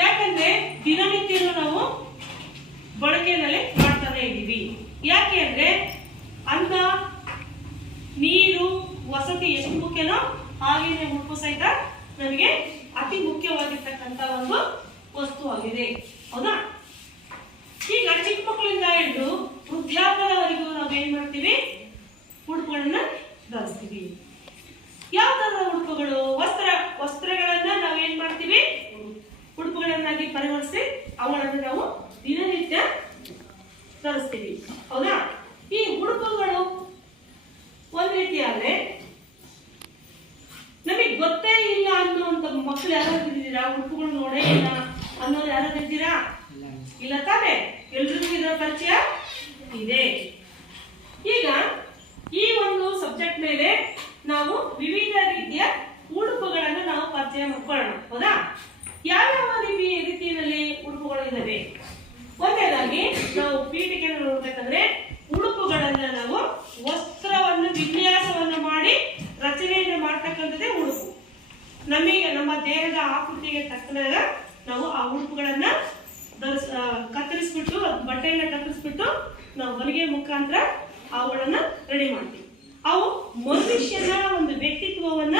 ಯಾಕಂದ್ರೆ ದಿನನಿತ್ಯನೂ ನಾವು ಬಳಕೆಯಲ್ಲಿ ಮಾಡ್ತಾನೆ ಇದ್ದೀವಿ. ಯಾಕೆ ಅಂದ್ರೆ ಅನ್ನ, ನೀರು, ವಸತಿ ಎಷ್ಟು ಮುಖ್ಯನೋ ಹಾಗೇನೆ ಉಡುಪು ಸಹಿತ ನಮಗೆ ಅತಿ ಮುಖ್ಯವಾಗಿರ್ತಕ್ಕಂಥ ಒಂದು ವಸ್ತು ಆಗಿದೆ. ಹೌದಾ? ಈಗ ಚಿಕ್ಕ ಮಕ್ಕಳಿಂದ ಹಿಡಿದು ವೃದ್ಧಾಪ್ಯದವರೆಗೂ ನಾವೇನ್ ಮಾಡ್ತೀವಿ? ಉಡುಪುಗಳನ್ನ ಧರಿಸ್ತೀವಿ. ಯಾವ ತರದ ಉಡುಪುಗಳು? ವಸ್ತ್ರಗಳನ್ನ ನಾವೇನ್ ಮಾಡ್ತೀವಿ? ಉಡುಪುಗಳನ್ನಾಗಿ ಪರಿವರ್ತಿಸಿ ಅವುಗಳನ್ನು ನಾವು ದಿನನಿತ್ಯ ಧರಿಸ್ತೀವಿ. ಹೌದಾ? ಈ ಉಡುಪುಗಳು ಒಂದ್ ರೀತಿ ಆದ್ರೆ ನಮಗೆ ಗೊತ್ತೇ ಇಲ್ಲ ಅನ್ನುವಂತ ಮಕ್ಕಳು ಯಾರು ಇದ್ದೀರಾ? ಉಡುಪುಗಳು ನೋಡೇ ಇಲ್ಲ ಅನ್ನೋರು ಯಾರು ಇದ್ದೀರಾ? ಇಲ್ಲ ತಾನೆ? ಎಲ್ರಿಗೂ ಇದರ ಪರಿಚಯ ಇದೆ. ಈಗ ಈ ಒಂದು ಸಬ್ಜೆಕ್ಟ್ ಮೇಲೆ ನಾವು ವಿವಿಧ ರೀತಿಯ ಉಡುಪುಗಳನ್ನು ನಾವು ಪರಿಚಯ ಮಾಡ್ಕೊಳ್ಳೋಣ. ಹೌದಾ? ಯಾವ್ಯಾವ ರೀತಿಯಲ್ಲಿ ಉಡುಪುಗಳು ಇದ್ದಾವೆ? ಒಂದನೇದಾಗಿ ನಾವು ಪೀಠಿಕೆಯನ್ನು ನೋಡ್ಬೇಕಂದ್ರೆ ಉಡುಪುಗಳನ್ನ ನಾವು ವಸ್ತ್ರವನ್ನು ವಿನ್ಯಾಸವನ್ನು ಮಾಡಿ ರಚನೆಯನ್ನು ಮಾಡ್ತಕ್ಕಂಥದ್ದೇ ಉಡುಪು. ನಮಗೆ ನಮ್ಮ ದೇಹದ ಆಕೃತಿಗೆ ತಕ್ಕನಾಗ ನಾವು ಆ ಉಡುಪುಗಳನ್ನ ಕತ್ತರಿಸ್ಬಿಟ್ಟು, ಬಟ್ಟೆಯನ್ನ ಕತ್ತರಿಸ್ಬಿಟ್ಟು ನಾವು ಹೊಲಿಗೆ ಮುಖಾಂತರ ಅವುಗಳನ್ನ ರೆಡಿ ಮಾಡ್ತೀವಿ. ಅವು ಮನುಷ್ಯನ ಒಂದು ವ್ಯಕ್ತಿತ್ವವನ್ನ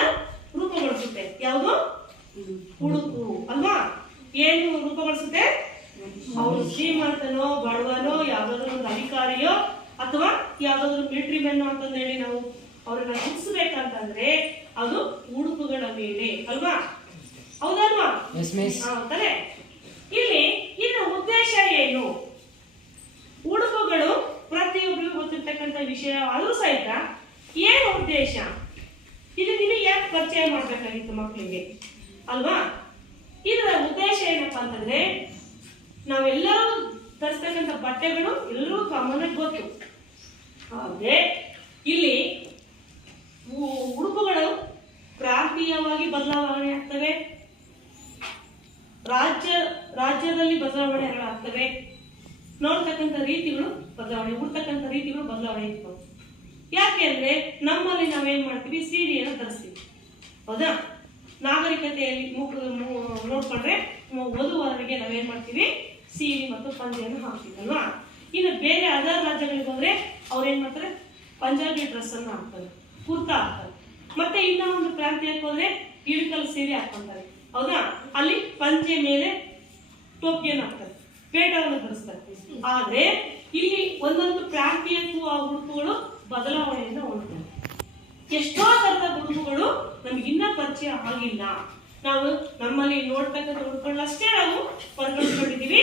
ರೂಪುಗೊಳಿಸುತ್ತೆ. ಯಾವುದು? ಉಡುಪು ಅಲ್ವಾ? ಏನು ರೂಪುಗೊಳಿಸುತ್ತೆ? ಅವನು ಶ್ರೀಮಂತನೋ ಬಡವನೋ, ಯಾವ್ದಾದ್ರು ಒಂದು ಅಧಿಕಾರಿಯೋ ಅಥವಾ ಯಾವ್ದಾದ್ರು ಮಿಲಿಟರಿ ಮೆನ್ ಅಂತಂದು ಹೇಳಿ ನಾವು ಅವ್ರನ್ನ ಗುರುತಿಸ್ಬೇಕಂತಂದ್ರೆ ಅದು ಉಡುಪುಗಳ ಮೇಲೆ ಅಲ್ವಾ? ಹೌದಲ್ವಾ? ಅಂತಾರೆ. ಇಲ್ಲಿ ಇದರ ಉದ್ದೇಶ ಏನು? ಉಡುಪುಗಳು ಪ್ರತಿಯೊಬ್ಬರಿಗೂ ಗೊತ್ತಿರ್ತಕ್ಕಂಥ ವಿಷಯ ಆದ್ರೂ ಸಹಿತ ಏನು ಉದ್ದೇಶ? ಇದು ನಿಮಗೆ ಯಾಕೆ ಪರಿಚಯ ಮಾಡ್ಬೇಕಾಗಿತ್ತು ಮಕ್ಕಳಿಗೆ ಅಲ್ವಾ? ಇದರ ಉದ್ದೇಶ ಏನಪ್ಪಾ ಅಂತಂದ್ರೆ ನಾವೆಲ್ಲರೂ ಧರಿಸ್ತಕ್ಕಂಥ ಬಟ್ಟೆಗಳು ಎಲ್ಲರೂ ಕಾಮನ್ ಗೊತ್ತು. ಆದ್ರೆ ಇಲ್ಲಿ ಉಡುಪುಗಳು ಪ್ರಾಂತೀಯವಾಗಿ ಬದಲಾವಣೆ ಆಗ್ತವೆ, ರಾಜ್ಯದಲ್ಲಿ ಬದಲಾವಣೆಗಳಾಗ್ತವೆ, ನೋಡ್ತಕ್ಕಂಥ ರೀತಿಗಳು ಬದಲಾವಣೆ, ಉಡ್ತಕ್ಕಂಥ ರೀತಿಗಳು ಬದಲಾವಣೆ ಇರ್ತವೆ. ಯಾಕೆ ಅಂದ್ರೆ ನಮ್ಮಲ್ಲಿ ನಾವೇನ್ ಮಾಡ್ತೀವಿ? ಸೀರೆಯನ್ನು ಧರಿಸ್ತೀವಿ. ಹೌದಾ? ನಾಗರಿಕತೆಯಲ್ಲಿ ನೋಡ್ಕೊಂಡ್ರೆ ವಧುವರರಿಗೆ ನಾವೇನ್ ಮಾಡ್ತೀವಿ? ಸೀರೆ ಮತ್ತು ಪಂಜೆಯನ್ನು ಹಾಕ್ತೀವಿ ಅಲ್ವಾ? ಇನ್ನು ಬೇರೆ ಅದರ್ ರಾಜ್ಯಗಳಿಗೆ ಹೋದ್ರೆ ಅವ್ರೇನ್ ಮಾಡ್ತಾರೆ? ಪಂಜಾಬಿ ಡ್ರೆಸ್ ಅನ್ನು ಹಾಕ್ತಾರೆ, ಕುರ್ತಾ ಹಾಕ್ತಾರೆ. ಮತ್ತೆ ಇನ್ನ ಒಂದು ಪ್ರಾಂತ್ಯಕ್ಕೆ ಹೋದ್ರೆ ಇಳಕಲ್ ಸೀರೆ ಹಾಕೊಂತಾರೆ. ಹೌದಾ? ಅಲ್ಲಿ ಪಂಜೆ ಮೇಲೆ ಟೋಪಿಯನ್ನು ಹಾಕ್ತಾರೆ, ಪೇಟವನ್ನು ಧರಿಸ್ತಾರೆ. ಆದ್ರೆ ಇಲ್ಲಿ ಒಂದೊಂದು ಪ್ರಾಂತೀಯಕ್ಕೂ ಆ ಉಡುಪುಗಳು ಬದಲಾವಣೆಯಿಂದ ಹೊಂದ್ತವೆ. ಎಷ್ಟೋ ತರದ ಉಡುಪುಗಳು ನಮ್ಗಿನ್ನ ಪರಿಚಯ ಆಗಿಲ್ಲ. ನಾವು ನಮ್ಮಲ್ಲಿ ನೋಡ್ತಕ್ಕಂಥ ಉಡುಪುಗಳಷ್ಟೇ ನಾವು ಪರಿಗಣಿಸ್ಕೊಂಡಿದೀವಿ.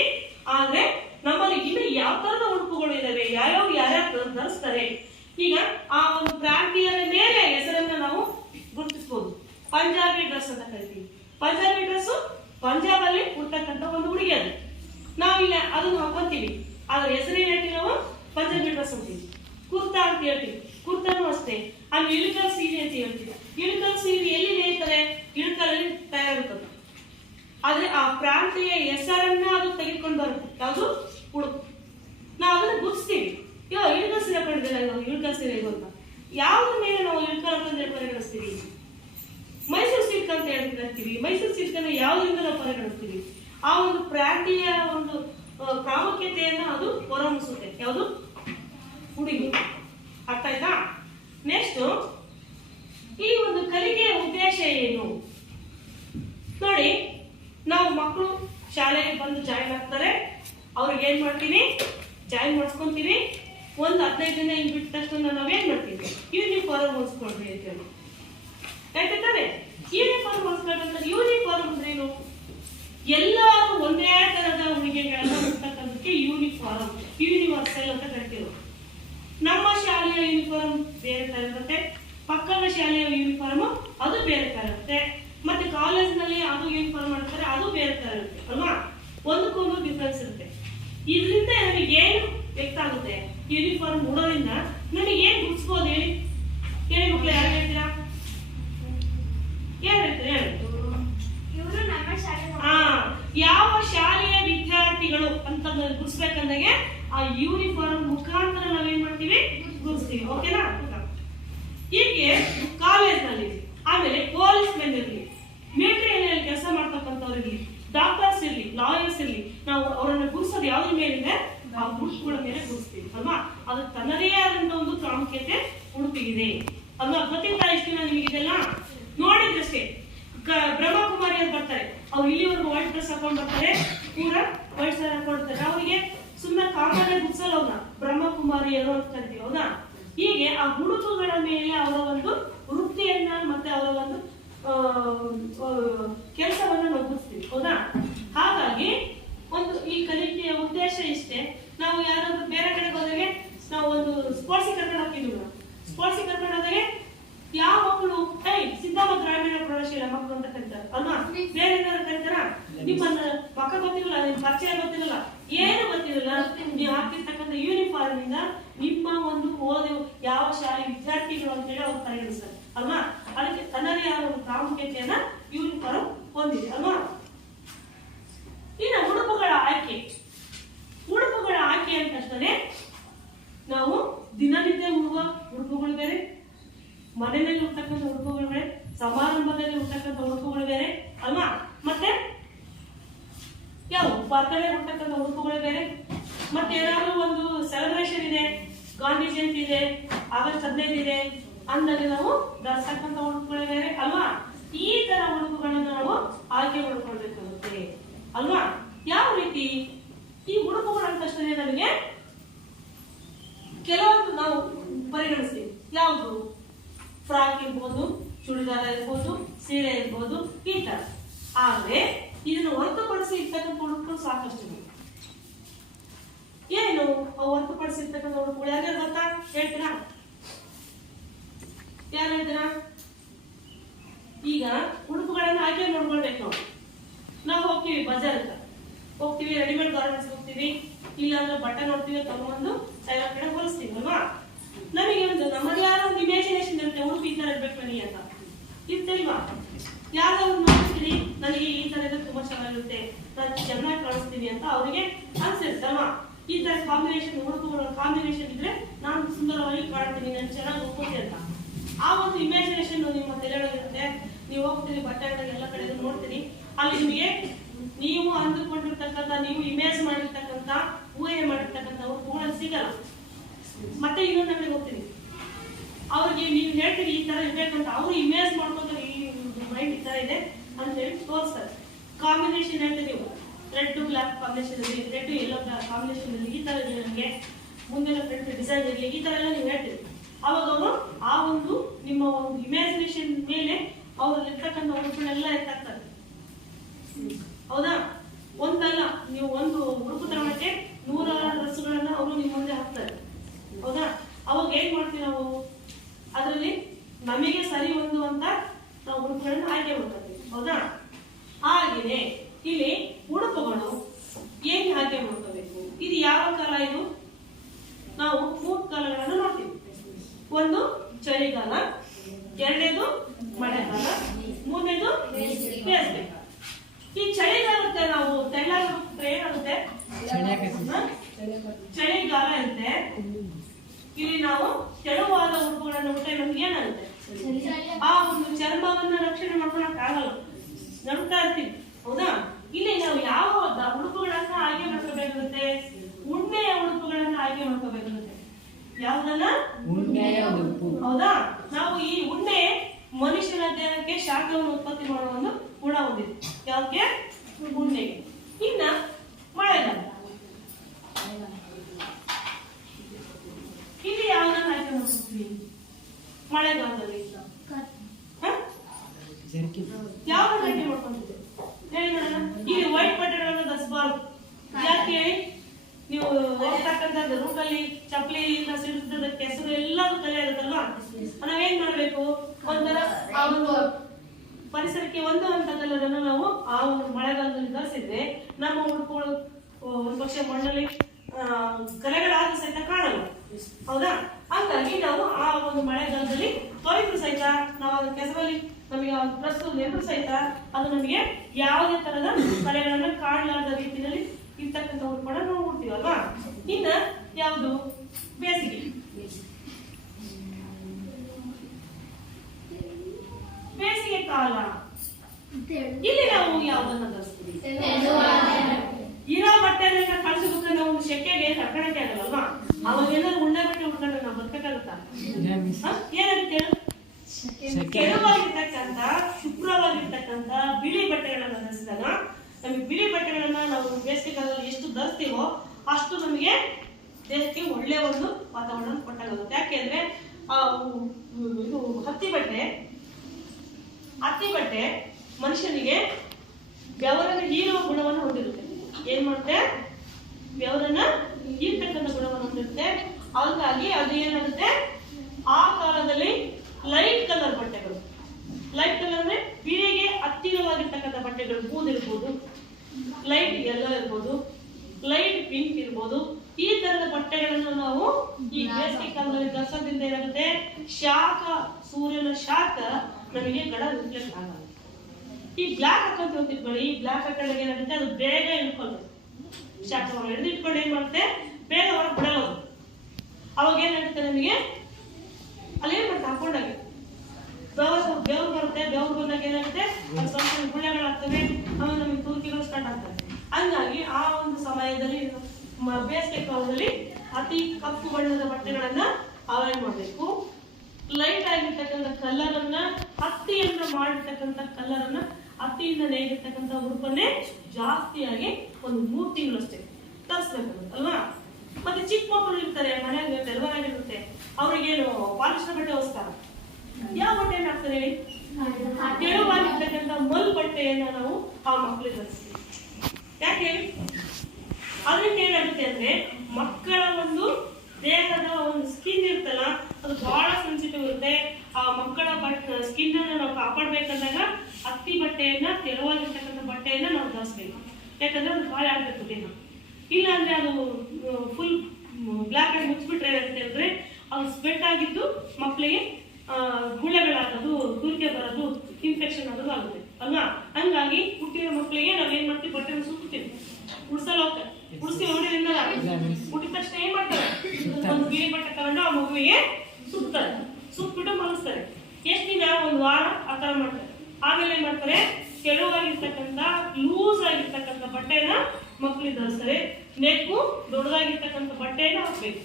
ಆದ್ರೆ ನಮ್ಮಲ್ಲಿ ಇನ್ನು ಯಾವ ತರದ ಉಡುಪುಗಳು ಇದಾವೆ, ಯಾರ್ಯಾರು ಧರಿಸ್ತಾರೆ. ಈಗ ಆ ಒಂದು ಪ್ರಾಂತೀಯದ ಮೇಲೆ ಹೆಸರನ್ನ ನಾವು ಗುರುತಿಸಬಹುದು. ಪಂಜಾಬಿ ಡ್ರೆಸ್ ಅಂತ ಕರಿತೀವಿ. ಪಂಜಾಬಿ ಡ್ರೆಸ್ ಪಂಜಾಬ್ ಅಲ್ಲಿ ಉಡ್ತಕ್ಕಂಥ ಒಂದು ಉಡುಗೆ ಅದು. ನಾವಿಲ್ಲ ಅದನ್ನು ಹಾಕೊಂತೀವಿ, ಆದ್ರೆ ಹೆಸರೇನು ಹೇಳ್ತೀವಿ? ನಾವು ಪಂಜಾಬಿ ಡ್ರೆಸ್ ಅಂತೀವಿ. ಕುರ್ತಾ ಅಂತ ಹೇಳ್ತೀವಿ. ಕುರ್ತಾನು ಅಷ್ಟೇ. ಅಲ್ಲಿ ಇಳಕಲ್ ಸೀರೆ ಅಂತ ಹೇಳ್ತೀವಿ. ಇಳಕಲ್ ಸೀರೆ ಎಲ್ಲಿ ನೇಯ್ತಾರೆ? ಇಳಕಲಲ್ಲಿ ತಯಾರಿರ್ತದೆ. ಆದ್ರೆ ಆ ಪ್ರಾಂತೀಯ ಹೆಸರನ್ನ ಅದು ತೆಗೆದುಕೊಂಡು ಬರುತ್ತೆ. ಯಾವುದು? ಉಡುಪು. ನಾವು ಅದನ್ನ ಗುರುತಿಸ್ತೀವಿ. ಇಳಕಲ್ ಸೀರೆ ಕಂಡಿಲ್ಲ, ಇಳಕಲ್ ಸೀರೆ ಇದು ಅಂತ. ಯಾವ್ದ್ರ ಮೇಲೆ ನಾವು ಇಳಕಲ್ ಅಂತ ಪರಿಗಣಿಸ್ತೀವಿ? ಮೈಸೂರು ಸಿಲ್ಕ್ ಅಂತ ಹೇಳ್ತೀವಿ. ಮೈಸೂರು ಸಿಲ್ಕ್ ಅನ್ನು ಯಾವ್ದ್ರಿಂದ ನಾವು ಪರಿಗಣಿಸ್ತೀವಿ? ಆ ಒಂದು ಪ್ರಾಂತೀಯ ಒಂದು ಪ್ರಾಮುಖ್ಯತೆಯನ್ನ ಅದು ಹೊರಹೊಮ್ಮಿಸುತ್ತೆ. ಯಾವುದು? ಉಡುಗೆ. ಅರ್ಥ ಆಯ್ತಾ? ನೆಕ್ಸ್ಟ್, ಈ ಒಂದು ಕಲಿಕೆಯ ಉದ್ದೇಶ ಏನು ನೋಡಿ. ನಾವು ಮಕ್ಕಳು ಶಾಲೆಗೆ ಬಂದು ಜಾಯಿನ್ ಆಗ್ತಾರೆ. ಅವ್ರಿಗೆ ಏನ್ ಮಾಡ್ತೀವಿ? ಜಾಯಿನ್ ಮಾಡಿಸ್ಕೊಂತೀವಿ. ಒಂದು 15 ದಿನ ಹಿಂಗ್ ಬಿಟ್ಟ ತಕ್ಷಣ ನಾವೇನ್ ಮಾಡ್ತೀವಿ? ಯೂನಿಫಾರ್ಮ್ ಹೊಲ್ಸ್ಕೊಳ್ರಿ ಅಂತ ಹೇಳಿ. ಯಾಕೆ ತಾನೆ? ಯೂನಿಫಾರ್ಮ್ ಹೊಲ್ಸ್ಕೊಳ್ಬೇಕಂದ್ರೆ ಯೂನಿಫಾರ್ಮ್ ಅಂದ್ರೇನು? ಎಲ್ಲರೂ ಒಂದೇ ತರದ ಉಡುಗೆಗಳನ್ನ ಉಡ್ತಕ್ಕಂಥಕ್ಕೆ ಯೂನಿಫಾರ್ಮ್, ಯೂನಿವರ್ಸಲ್ ಅಂತ ಕರಿತೀವಿ. ನಮ್ಮ ಶಾಲೆಯ ಯೂನಿಫಾರ್ಮ್ ಬೇರೆ ತರ ಇರುತ್ತೆ, ಪಕ್ಕದ ಶಾಲೆಯ ಯೂನಿಫಾರ್ಮ್ ಅದು ಬೇರೆ ತರ ಇರುತ್ತೆ, ಮತ್ತೆ ಕಾಲೇಜ್ ನಲ್ಲಿ ಅದು ಯೂನಿಫಾರ್ಮ್ ಮಾಡ್ತಾರೆ, ಅದು ಬೇರೆ ತರ ಇರುತ್ತೆ ಅಲ್ವಾ? ಒಂದಕ್ಕೊಂದು ಡಿಫ್ರೆನ್ಸ್ ಇರುತ್ತೆ. ಇದರಿಂದ ನಮಗೆ ಏನು ವ್ಯಕ್ತ ಆಗುತ್ತೆ? ಯೂನಿಫಾರ್ಮ್ ಉಡೋದ್ರಿಂದ ನಮಗೆ ಏನ್ ಗುರ್ಸ್ಬೋದು ಹೇಳಿ? ಹೇಳಿ ಮಕ್ಳು, ಯಾರು ಹೇಳ್ತೀರಾ? ಏನ್ ಹೇಳ್ತೀರಾ? ಯಾವ ಶಾಲೆಯ ವಿದ್ಯಾರ್ಥಿಗಳು ಅಂತ ಗುರ್ಸ್ಬೇಕಂದಾಗೆ ಆ ಯೂನಿಫಾರ್ಮ್ ಮುಖಾಂತರ ನಾವೇನ್ ಮಾಡ್ತೀವಿ? ಗುರ್ಸ್ತೀವಿ. ಓಕೆನಾ? ಹೀಗೆ ಕಾಲೇಜ್ ನಲ್ಲಿ, ಆಮೇಲೆ ಪೊಲೀಸ್ ಮೆನ್ ಇರಲಿ, ಮಿಲಿಟರಿಯಲ್ಲಿ ಕೆಲಸ ಮಾಡ್ತಕ್ಕಂಥವ್ರು ಇರಲಿ, ಗೊತ್ತಿಲ್ಲ ಇಷ್ಟು ದಿನ ನಿಮಗೆ ಇದೆಲ್ಲ ನೋಡಿದ್ರಷ್ಟೇ. ಬ್ರಹ್ಮಕುಮಾರಿ ಅಂತ ಬರ್ತಾರೆ, ಅವ್ರು ಇಲ್ಲಿವರೆಗೂ ವೈಟ್ ಡ್ರೆಸ್ ಹಾಕೊಂಡು ಬರ್ತಾರೆ, ಪೂರ ವೈಟ್ ಸರ್ ಹಾಕೊಂಡಿರ್ತಾರೆ. ಅವರಿಗೆ ಸುಮ್ಮನೆ ಕಾಮನ್ ಗುಡ್ಸಲ್ಲ ಅವ್ರನ್ನ ಬ್ರಹ್ಮಕುಮಾರಿಯರು ಅಂತ ಕರಿತೀವಿ, ಹೌದಾ? ಹೀಗೆ ಆ ಉಡುಪುಗಳ ಮೇಲೆ ಅವರ ಒಂದು ವೃತ್ತಿಯನ್ನ ಮತ್ತೆ ಅವರ ಒಂದು ಕೆಲಸವನ್ನ ನಾವು ಗುರುತಿಸ್ತೀವಿ, ಹೌದಾ? ಹಾಗಾಗಿ ಒಂದು ಈ ಕಲಿಕೆಯ ಉದ್ದೇಶ ಇಷ್ಟೇ. ನಾವು ಯಾರಾದ್ರೂ ಬೇರೆ ಕಡೆ ಹೋದಾಗೆ ನಾವು ಒಂದು ಸ್ಪೋರ್ಟ್ಸಿಗೆ ಕರ್ಕೊಂಡು ಹೋಗ್ತೀವಿ. ಸ್ಪೋರ್ಟ್ಸಿಗೆ ಕರ್ಕೊಂಡು ಹೋದಾಗೆ ಯಾವ ಮಕ್ಕಳು ಸಿದ್ದಮ್ಮ ಗ್ರಾಮೀಣ ಪ್ರೌಢಶಾಲೆ ಮಕ್ಕಳು ಅಂತ ಕರೀತಾರೆ ಅಲ್ವಾ? ಬೇರೆ ಏನಾದ್ರು ಕರೀತಾರ? ನಿಮ್ಮನ್ನ ಮಕ್ಕ ಗೊತ್ತಿರಲ್ಲ, ನಿಮ್ ಪರಿಚಯ ಗೊತ್ತಿರಲ್ಲ, ಏನು ಗೊತ್ತಿರಲ್ಲ, ನೀವು ಹಾಕಿರ್ತಕ್ಕಂಥ ಯೂನಿಫಾರ್ಮ್ ಇಂದ ನಿಮ್ಮ ಒಂದು ಓದು ಯಾವ ಶಾಲೆ ವಿದ್ಯಾರ್ಥಿಗಳು ಅಂತ ಹೇಳಿ ಅವ್ರು ಪರಿಗಣಿಸ್ತಾರೆ ಅಲ್ವಾ? ಅದಕ್ಕೆ ತನ್ನದೇ ಆದ ಒಂದು ಪ್ರಾಮುಖ್ಯತೆಯನ್ನ ಯೂನಿಫಾರ್ಮ್ ಹೊಂದಿದೆ ಅಲ್ವಾ? ಇನ್ನು ಉಡುಪುಗಳ ಆಯ್ಕೆ. ಉಡುಪುಗಳ ಆಯ್ಕೆ ಅಂತ ತಕ್ಷಣ ನಾವು ದಿನನಿತ್ಯ ಉಡುವ ಉಡುಪುಗಳು ಬೇರೆ, ಮನೆಯಲ್ಲಿ ಉಡ್ತಕ್ಕಂಥ ಉಡುಪುಗಳು ಬೇರೆ, ಸಮಾರಂಭದಲ್ಲಿ ಉಡ್ತಕ್ಕಂಥ ಉಡುಪುಗಳು ಬೇರೆ ಅಲ್ವಾ? ಮತ್ತೆ ಯಾವ ಬರ್ತಡೇ ಉಡ್ತಕ್ಕಂಥ ಉಡುಪುಗಳು ಬೇರೆ, ಮತ್ತೆ ಏನಾದ್ರು ಒಂದು ಸೆಲೆಬ್ರೇಷನ್ ಇದೆ, ಗಾಂಧಿ ಜಯಂತಿ ಇದೆ, ಆಗಸ್ಟ್ 15 ಇದೆ ಅಂದಾಗ ನಾವು ಧರಿಸ್ತಕ್ಕಂಥ ಉಡುಪುಗಳು ಬೇರೆ ಅಲ್ವಾ? ಈ ತರ ಉಡುಪುಗಳನ್ನು ನಾವು ಆಯ್ಕೆ ಮಾಡ್ಕೊಳ್ಬೇಕಾಗುತ್ತೆ ಅಲ್ವಾ? ಯಾವ ರೀತಿ ಈ ಉಡುಪುಗಳು ಅಂತ ತಕ್ಷಣ ನಮಗೆ ಕೆಲವೊಂದು ನಾವು ಪರಿಗಣಿಸ್ತೀವಿ. ಯಾವುದು? ಫ್ರಾಕ್ ಇರ್ಬೋದು, ಚೂಡಿದಾರ ಇರ್ಬೋದು, ಸೀರೆ ಇರ್ಬೋದು, ಈ ತರ. ಆದ್ರೆ ಇದನ್ನು ಹೊರತುಪಡಿಸಿ ಇರ್ತಕ್ಕಂಥ ಉಡುಪುಗಳು ಸಾಕಷ್ಟು. ಏನು ಹೊರತುಪಡಿಸಿ ಇರ್ತಕ್ಕಂಥ ಉಡುಪುಗಳು ಯಾರ್ಯಾರು ಗೊತ್ತಾ? ಹೇಳ್ತೀರಾ? ಯಾರು ಹೇಳ್ತೀರಾ? ಈಗ ಉಡುಪುಗಳನ್ನ ಆಯ್ಕೆ ಮಾಡ್ಕೊಳ್ಬೇಕು. ನಾವು ಹೋಗ್ತೀವಿ ಬಜಾರ್ ಹೋಗ್ತೀವಿ, ರೆಡಿಮೇಡ್ ಗಾರ್ಮೆಂಟ್ಸ್ ಹೋಗ್ತೀವಿ, ಇಲ್ಲಾಂದ್ರೆ ಬಟ್ಟೆ ನೋಡ್ತೀವಿ, ತಗೊಂಡು ಟೈಲರ್ ಕಡೆ ಹೊಲಿಸ್ತೀವಿ ಅಲ್ವಾ? ನಮಗೆ ಒಂದು ನಮ್ಮದೇ ಯಾರ ಒಂದು ಇಮ್ಯಾಜಿನೇಷನ್ ಇರುತ್ತೆ, ಉಡುಪು ಈ ತರ ಇರ್ಬೇಕು ನನಗೆ ಅಂತ ಇರ್ತಲ್ವಾ? ಯಾವ್ದಾದ್ರು ನೋಡ್ತೀವಿ, ನನಗೆ ಈ ತರ ಇದ್ರೆ ತುಂಬಾ ಚೆನ್ನಾಗಿರುತ್ತೆ, ನಾನು ಚೆನ್ನಾಗಿ ಕಾಣಿಸ್ತೀನಿ ಅಂತ ಅವರಿಗೆ ಅನ್ಸಿರ್ತಲ್ವಾ? ಈ ತರ ಕಾಂಬಿನೇಷನ್ ಉಡುಪುಗಳ ಕಾಂಬಿನೇಷನ್ ಇದ್ರೆ ನಾನು ಸುಂದರವಾಗಿ ಕಾಣ್ತೀನಿ, ನಾನು ಚೆನ್ನಾಗಿ ಹೋಗ್ತೀನಿ ಅಂತ ಆ ಒಂದು ಇಮ್ಯಾಜಿನೇಷನ್ ನಿಮ್ಮ ತಲೆಯೊಳಗಿರುತ್ತೆ. ನೀವು ಹೋಗ್ತೀರಿ ಬಟ್ಟೆ ಅಂಗಡಿ ಎಲ್ಲ ಕಡೆ ನೋಡ್ತೀರಿ, ಅಲ್ಲಿ ನಿಮಗೆ ನೀವು ಅಂದುಕೊಂಡಿರ್ತಕ್ಕಂಥ, ನೀವು ಇಮೇಜ್ ಮಾಡಿರ್ತಕ್ಕಂಥ, ಊಹೆ ಮಾಡಿರ್ತಕ್ಕಂಥ ಉಡುಪುಗಳು ಸಿಗಲ್ಲ. ಮತ್ತೆ ಇನ್ನೊಂದು ಅಂಗಡಿಗೆ ಹೋಗ್ತೀರಿ, ಅವ್ರಿಗೆ ನೀವು ಹೇಳ್ತೀರಿ ಈ ತರ ಇರ್ಬೇಕಂತ, ಅವ್ರು ಇಮೇಜ್ ಮಾಡ್ಕೊಂತಾರೆ, ಈ ಮೈಂಡ್ ಈ ತರ ಇದೆ ಅಂತ ಹೇಳಿ ತೋರಿಸ್ತಾರೆ. ಕಾಂಬಿನೇಷನ್ ಹೇಳ್ತೀರಿ ನೀವು, ರೆಡ್ ಬ್ಲಾಕ್ ಕಾಂಬಿನೇಷನ್ ಇರಲಿ, ರೆಡ್ ಯೆಲ್ಲೋ ಕಾಂಬಿನೇಷನ್ ಇರಲಿ, ಈ ತರ ಇದೆ ನನಗೆ, ಮುಂದಿನ ಫ್ರಂಟ್ ಡಿಸೈನ್ ಇರಲಿ, ಈ ತರ ಎಲ್ಲ ನೀವು ಹೇಳ್ತೀರಿ. ಅವಾಗ ಅವರು ಆ ಒಂದು ನಿಮ್ಮ ಒಂದು ಇಮ್ಯಾಜಿನೇಷನ್ ಮೇಲೆ ಅವ್ರಲ್ಲಿ ಇರ್ತಕ್ಕಂಥ ಉಡುಪುಗಳೆಲ್ಲ ಇರ್ತಾರೆ, ಹೌದಾ? ಒಂದಲ್ಲ, ನೀವು ಒಂದು ಉಡುಪು ತಗೊಳಕ್ಕೆ 100 ಡ್ರೆಸ್ಗಳನ್ನ ಅವರು ನಿಮ್ಮ ಮುಂದೆ ಹಾಕ್ತಾರೆ, ಹೌದಾ? ಅವಾಗ ಏನ್ ಮಾಡ್ತೀವಿ ನಾವು? ಅದರಲ್ಲಿ ನಮಗೆ ಸರಿ ಒಂದು ಅಂತ ನಾವು ಉಡುಪುಗಳನ್ನ ಆಯ್ಕೆ ಮಾಡ್ತೀವಿ, ಹೌದಾ? ಹಾಗೆಯೇ ಇಲ್ಲಿ ಉಡುಪುಗಳು ಏನ್ ಆಯ್ಕೆ ಮಾಡ್ಕೋಬೇಕು? ಇದು ಯಾವ ಕಾಲ? ಇದು ನಾವು 3 ಕಾಲಗಳನ್ನು ನೋಡ್ತೀವಿ. ಒಂದು ಚಳಿಗಾಲ, ಎರಡನೇದು ಮಳೆಗಾಲ, ಮೂರನೇದು ಬೇಸಿಗೆ. ಈ ಚಳಿಗಾಲಕ್ಕೆ ನಾವು ಏನಾಗುತ್ತೆ? ಚಳಿಗಾಲ ಇರುತ್ತೆ. ಇಲ್ಲಿ ನಾವು ತೆಳುವಾದ ಉಡುಪುಗಳನ್ನು ಉಟ್ಟರೆ ನಮ್ಗೆ ಏನಾಗುತ್ತೆ? ಆ ಒಂದು ಚರ್ಮವನ್ನ ರಕ್ಷಣೆ ಮಾಡ್ಕೊಳಕ್ ಆಗಲ್ಲ, ನಡ್ತಾ ಇರ್ತೀವಿ, ಹೌದಾ? ಇಲ್ಲಿ ನಾವು ಯಾವ ಉಡುಪುಗಳನ್ನ ಆಯ್ಕೆ ಮಾಡ್ಕೋಬೇಕಾಗುತ್ತೆ? ಉಣ್ಣೆಯ ಉಡುಪುಗಳನ್ನ ಆಯ್ಕೆ ಮಾಡ್ಕೋಬೇಕಾಗುತ್ತೆ. ಯಾವ್ದನ್ನ? ಉಣ್ಣೆಯ ಉಡುಪು, ಹೌದಾ? ನಾವು ಈ ಉಣ್ಣೆ ಮನುಷ್ಯನ ದೇಹಕ್ಕೆ ಶಾಖವನ್ನು ಉತ್ಪತ್ತಿ ಮಾಡುವ ಒಂದು ಗುಣ ಹೊಂದಿದೆ. ಯಾವ್ಗೆ? ಉಣ್ಣೆಗೆ. ಇನ್ನ ಮಳೆಗಾಲ, ಇಲ್ಲಿ ಯಾವ್ದನ್ನ ಆಯ್ಕೆ ಮಾಡ್ಕೊತೀವಿ? ಮಳೆಗಾಲದಲ್ಲಿ ಯಾವ್ದನ್ನ ಆಯ್ಕೆ ಮಾಡ್ಕೊಂತಿದ್ದೆ ಹೇಳಿ ನೋಡೋಣ. ಇಲ್ಲಿ ವೈಟ್ ಬಟ್ಟೆಗಳನ್ನು ಧರಿಸಬಾರ್ದು. ಯಾಕೆ ಹೇಳಿ? ನೀವು ಹೋಗ್ತಕ್ಕಂಥದ್ದು ರೂಟಲ್ಲಿ ಚಪ್ಪಲಿಯಿಂದ ಸಿಡಿದ ಕೆಸರು ಎಲ್ಲರೂ ತಲೆ ಇರುತ್ತಲ್ವಾ? ನಾವೇನ್ ಮಾಡ್ಬೇಕು? ಒಂಥರ ಆ ಒಂದು ಪರಿಸರಕ್ಕೆ ಹೊಂದುವಂತ ಕಲರ್ ಅನ್ನು ನಾವು ಆ ಒಂದು ಮಳೆಗಾಲದಲ್ಲಿ ಧರಿಸಿದ್ರೆ ನಮ್ಮ ಉಡುಪುಗಳು ಒಂದು ಪಕ್ಷ ಮಣ್ಣಲ್ಲಿ ಕಲೆಗಳಾದ್ರೂ ಸಹಿತ ಕಾಣಲ್ಲ, ಹೌದಾ? ಹಾಗಾಗಿ ನಾವು ಆ ಒಂದು ಮಳೆಗಾಲದಲ್ಲಿ ತೊಯ್ದು ಸಹಿತ ನಾವು ಅದ್ರ ಕೆಸರಲ್ಲಿ ನಮಗೆ ಡ್ರೆಸ್ ನೆನಪು ಸಹಿತ ಅದು ನಮಗೆ ಯಾವುದೇ ತರದ ಕಲೆಗಳನ್ನ ಕಾಣಲಾರದ ರೀತಿಯಲ್ಲಿ ಇರ್ತಕ್ಕಂಥ ಉಡುಪುಗಳನ್ನ ನಾವು ಉಡ್ತೀವಲ್ವಾ? ಇನ್ನ ಯಾವುದು? ಬೇಸಿಗೆ. ಬೇಸಿಗೆ ಕಾಲ, ಇಲ್ಲಿ ನಾವು ಯಾವ್ದನ್ನ ಧರಿಸ್ತೀವಿ? ಇರೋ ಬಟ್ಟೆಯನ್ನ ಕಳಿಸ್ಬೇಕು, ನಾವು ಒಂದು ಶೆಕೆಗೆ ತಡ್ಕೊಳಕ್ಕೆ ಆಗಲ್ಲಲ್ವಾ? ಅವಾಗ ಏನಾದ್ರು ಉಣ್ಣೆ ಬಟ್ಟೆ ಉಟ್ಕೊಂಡ್ರೆ ನಾವು ಬದುಕಕ್ಕಾಗುತ್ತಾ? ಏನಾಗುತ್ತೆ ಹೇಳು? ತೆಳುವಾಗಿರ್ತಕ್ಕಂಥ ಶುಭ್ರವಾಗಿರ್ತಕ್ಕಂಥ ಬಿಳಿ ಬಟ್ಟೆಗಳನ್ನ ಧರಿಸಿದಾಗ ನಮಗೆ ಬಿಳಿ ಬಟ್ಟೆಗಳನ್ನ ನಾವು ಬೇಸಿಗೆ ಕಾಲದಲ್ಲಿ ಎಷ್ಟು ಧರಿಸ್ತೀವೋ ಅಷ್ಟು ನಮಗೆ ದೇಹಕ್ಕೆ ಒಳ್ಳೆಯ ಒಂದು ವಾತಾವರಣ ಕೊಟ್ಟಾಗುತ್ತೆ. ಯಾಕೆಂದ್ರೆ ಇದು ಹತ್ತಿ ಬಟ್ಟೆ ಮನುಷ್ಯನಿಗೆ ಬೆವರನ್ನು ಹೀರುವ ಗುಣವನ್ನು ಹೊಂದಿರುತ್ತೆ. ಏನ್ ಮಾಡುತ್ತೆ? ಬೆವರನ್ನ ಹೀರ್ತಕ್ಕಂಥ ಗುಣವನ್ನು ಹೊಂದಿರುತ್ತೆ. ಹಾಗಾಗಿ ಅದು ಏನಾಗುತ್ತೆ, ಆ ಕಾಲದಲ್ಲಿ ಲೈಟ್ ಕಲರ್ ಬಟ್ಟೆಗಳು, ಲೈಟ್ ಕಲರ್ ಅಂದ್ರೆ ಬಿಳಿಗೆ ಹತ್ತಿರವಾಗಿರ್ತಕ್ಕಂಥ ಬಟ್ಟೆಗಳು, ಬೂದಿರ್ಬೋದು, ಲೈಟ್ ಯೆಲ್ಲೋ ಇರ್ಬೋದು, ಲೈಟ್ ಪಿಂಕ್ ಇರ್ಬೋದು, ಈ ತರದ ಬಟ್ಟೆಗಳನ್ನು ನಾವು ಈ ಬೇಸಿಗೆ ಕಾಲದಲ್ಲಿ ಧರಿಸೋದ್ರಿಂದ ಏನಾಗುತ್ತೆ, ಸೂರ್ಯನ ಶಾಖ ನಮಗೆ ಗಡ ರಿಫ್ಲೆಕ್ಟ್ ಆಗಲ್ಲ. ಈ ಬ್ಲಾಕ್ ಹಾಕೊಂತ ಹೋಗ್ತಿದ್ವಿ, ಈ ಬ್ಲಾಕ್ ಹಾಕೊಂಡಾಗ ಏನಾಗುತ್ತೆ, ಅದು ಬೇಗ ಇಟ್ಕೊಳ್ಬೇಕು. ಶಾಖವನ್ನು ಹಿಡಿದು ಇಟ್ಕೊಂಡು ಏನ್ ಮಾಡುತ್ತೆ, ಬೇಗ ಹೊರಗೆ ಬಿಡಲ್ಲ. ಅವಾಗ ಏನಾಗುತ್ತೆ, ನಮಗೆ ಅಲ್ಲೇನ್ ಮಾಡುತ್ತೆ, ಹಾಕೊಂಡಾಗ ಬೆವರು ಬರುತ್ತೆ. ಬೆವರು ಬಂದಾಗ ಏನಾಗುತ್ತೆ, ಅದು ಸ್ವಲ್ಪ ಗುಳ್ಳೆಗಳಾಗ್ತವೆ, ಆಮೇಲೆ ನಮಗೆ ತುರ್ಕಿಗಳು ಸ್ಟಾರ್ಟ್ ಆಗ್ತವೆ. ಹಂಗಾಗಿ ಆ ಒಂದು ಸಮಯದಲ್ಲಿ ಬೇಸಿಗೆ ಕಾಲದಲ್ಲಿ ಅತಿ ಕಪ್ಪು ಬಣ್ಣದ ಬಟ್ಟೆಗಳನ್ನ ಅವಾಯ್ಡ್ ಮಾಡಬೇಕು. ಲೈಟ್ ಆಗಿರ್ತಕ್ಕಂಥ ಕಲರ್ ಅನ್ನ, ಹತ್ತಿಯಿಂದ ಮಾಡಿರ್ತಕ್ಕಂಥ ಕಲರ್ ಅನ್ನ, ಹತ್ತಿಯಿಂದ ನೇಗಿರ್ತಕ್ಕಂಥ ಉಡುಪನ್ನೇ ಜಾಸ್ತಿಯಾಗಿ ಒಂದು 3 ತಿಂಗಳಷ್ಟೇ ತರಿಸ್ಬೇಕಾಗುತ್ತೆ ಅಲ್ವಾ. ಮತ್ತೆ ಚಿಕ್ಕ ಮಕ್ಕಳು ಇರ್ತಾರೆ, ಮನೆಯಾಗ ಡೆಲಿವರಾಗಿರುತ್ತೆ, ಅವ್ರಿಗೇನು ಪಾಲಿಸ್ಟರ್ ಬಟ್ಟೆ ಹೊಸ್ತಾರ. ಯಾವ ಬಟ್ಟೆಯನ್ನು ಹಾಕ್ತಾರೆ ಹೇಳಿ? ತೆಳುವಾಗಿರ್ತಕ್ಕಂಥ ಮಲ್ ಬಟ್ಟೆಯನ್ನ ನಾವು ಆ ಮಕ್ಕಳಿಗೆ ಧರಿಸ್ತೀವಿ. ಯಾಕೆ? ಅದರಿಂದ ಏನಾಗುತ್ತೆ ಅಂದ್ರೆ ಮಕ್ಕಳ ಒಂದು ದೇಹದ ಒಂದು ಸ್ಕಿನ್ ಇರ್ತಲ್ಲ, ಅದು ಬಹಳ ಸೆನ್ಸಿಟಿವ್ ಇರುತ್ತೆ. ಆ ಮಕ್ಕಳ ಸ್ಕಿನ್ ಅನ್ನ ನಾವು ಕಾಪಾಡ್ಬೇಕಂದಾಗ ಹತ್ತಿ ಬಟ್ಟೆಯನ್ನ, ತೆಳುವಾಗಿರ್ತಕ್ಕಂಥ ಬಟ್ಟೆಯನ್ನ ನಾವು ಧರಿಸ್ಬೇಕು. ಯಾಕಂದ್ರೆ ಅದು ಗಾಳಿ ಆಗ್ಬೇಕು ದೇಹ. ಇಲ್ಲ ಅಂದ್ರೆ ಅದು ಫುಲ್ ಬ್ಲಾಕ್ ಆಗಿ ಮುಚ್ಚಿಬಿಟ್ರೆ ಏನಾಗುತ್ತೆ ಅಂದ್ರೆ ಅದು ಸ್ವೆಟ್ ಆಗಿದ್ದು ಮಕ್ಕಳಿಗೆ ಗುಳ್ಳೆಗಳಾಗೋದು, ತುರಿಕೆ ಬರೋದು, ಇನ್ಫೆಕ್ಷನ್ ಆಗೋದು ಆಗುತ್ತೆ ಅಲ್ವಾ. ಹಂಗಾಗಿ ಹುಟ್ಟಿರೋ ಮಕ್ಕಳಿಗೆ ನಾವೇನ್ ಮಾಡ್ತೀವಿ, ಬಟ್ಟೆನ ಸುತ್ತೀವಿ, ಉಡಿಸಿ ಹೊಡಿದ್ರಿಂದ ಹುಟ್ಟಿದ ತಕ್ಷಣ ಏನ್ ಮಾಡ್ತಾರೆ, ಒಂದು ಬಿಳಿ ಬಟ್ಟೆ ತಗೊಂಡು ಆ ಮಗುವಿಗೆ ಸುತ್ತಾರೆ, ಸುತ್ಬಿಟ್ಟು ಮಲಗಿಸ್ತಾರೆ. ಎಷ್ಟು ದಿನ, 1 ವಾರ ಆ ತರ ಮಾಡ್ತಾರೆ. ಆಮೇಲೆ ಏನ್ ಮಾಡ್ತಾರೆ, ತೆಳುವಾಗಿರ್ತಕ್ಕಂಥ ಲೂಸ್ ಆಗಿರ್ತಕ್ಕಂಥ ಬಟ್ಟೆನ ಮಕ್ಕಳಿಗೆ ಧರಿಸ್ತಾರೆ. ನೆಕ್ಕು ದೊಡ್ಡದಾಗಿರ್ತಕ್ಕಂಥ ಬಟ್ಟೆನ ಹಾಕ್ಬೇಕು.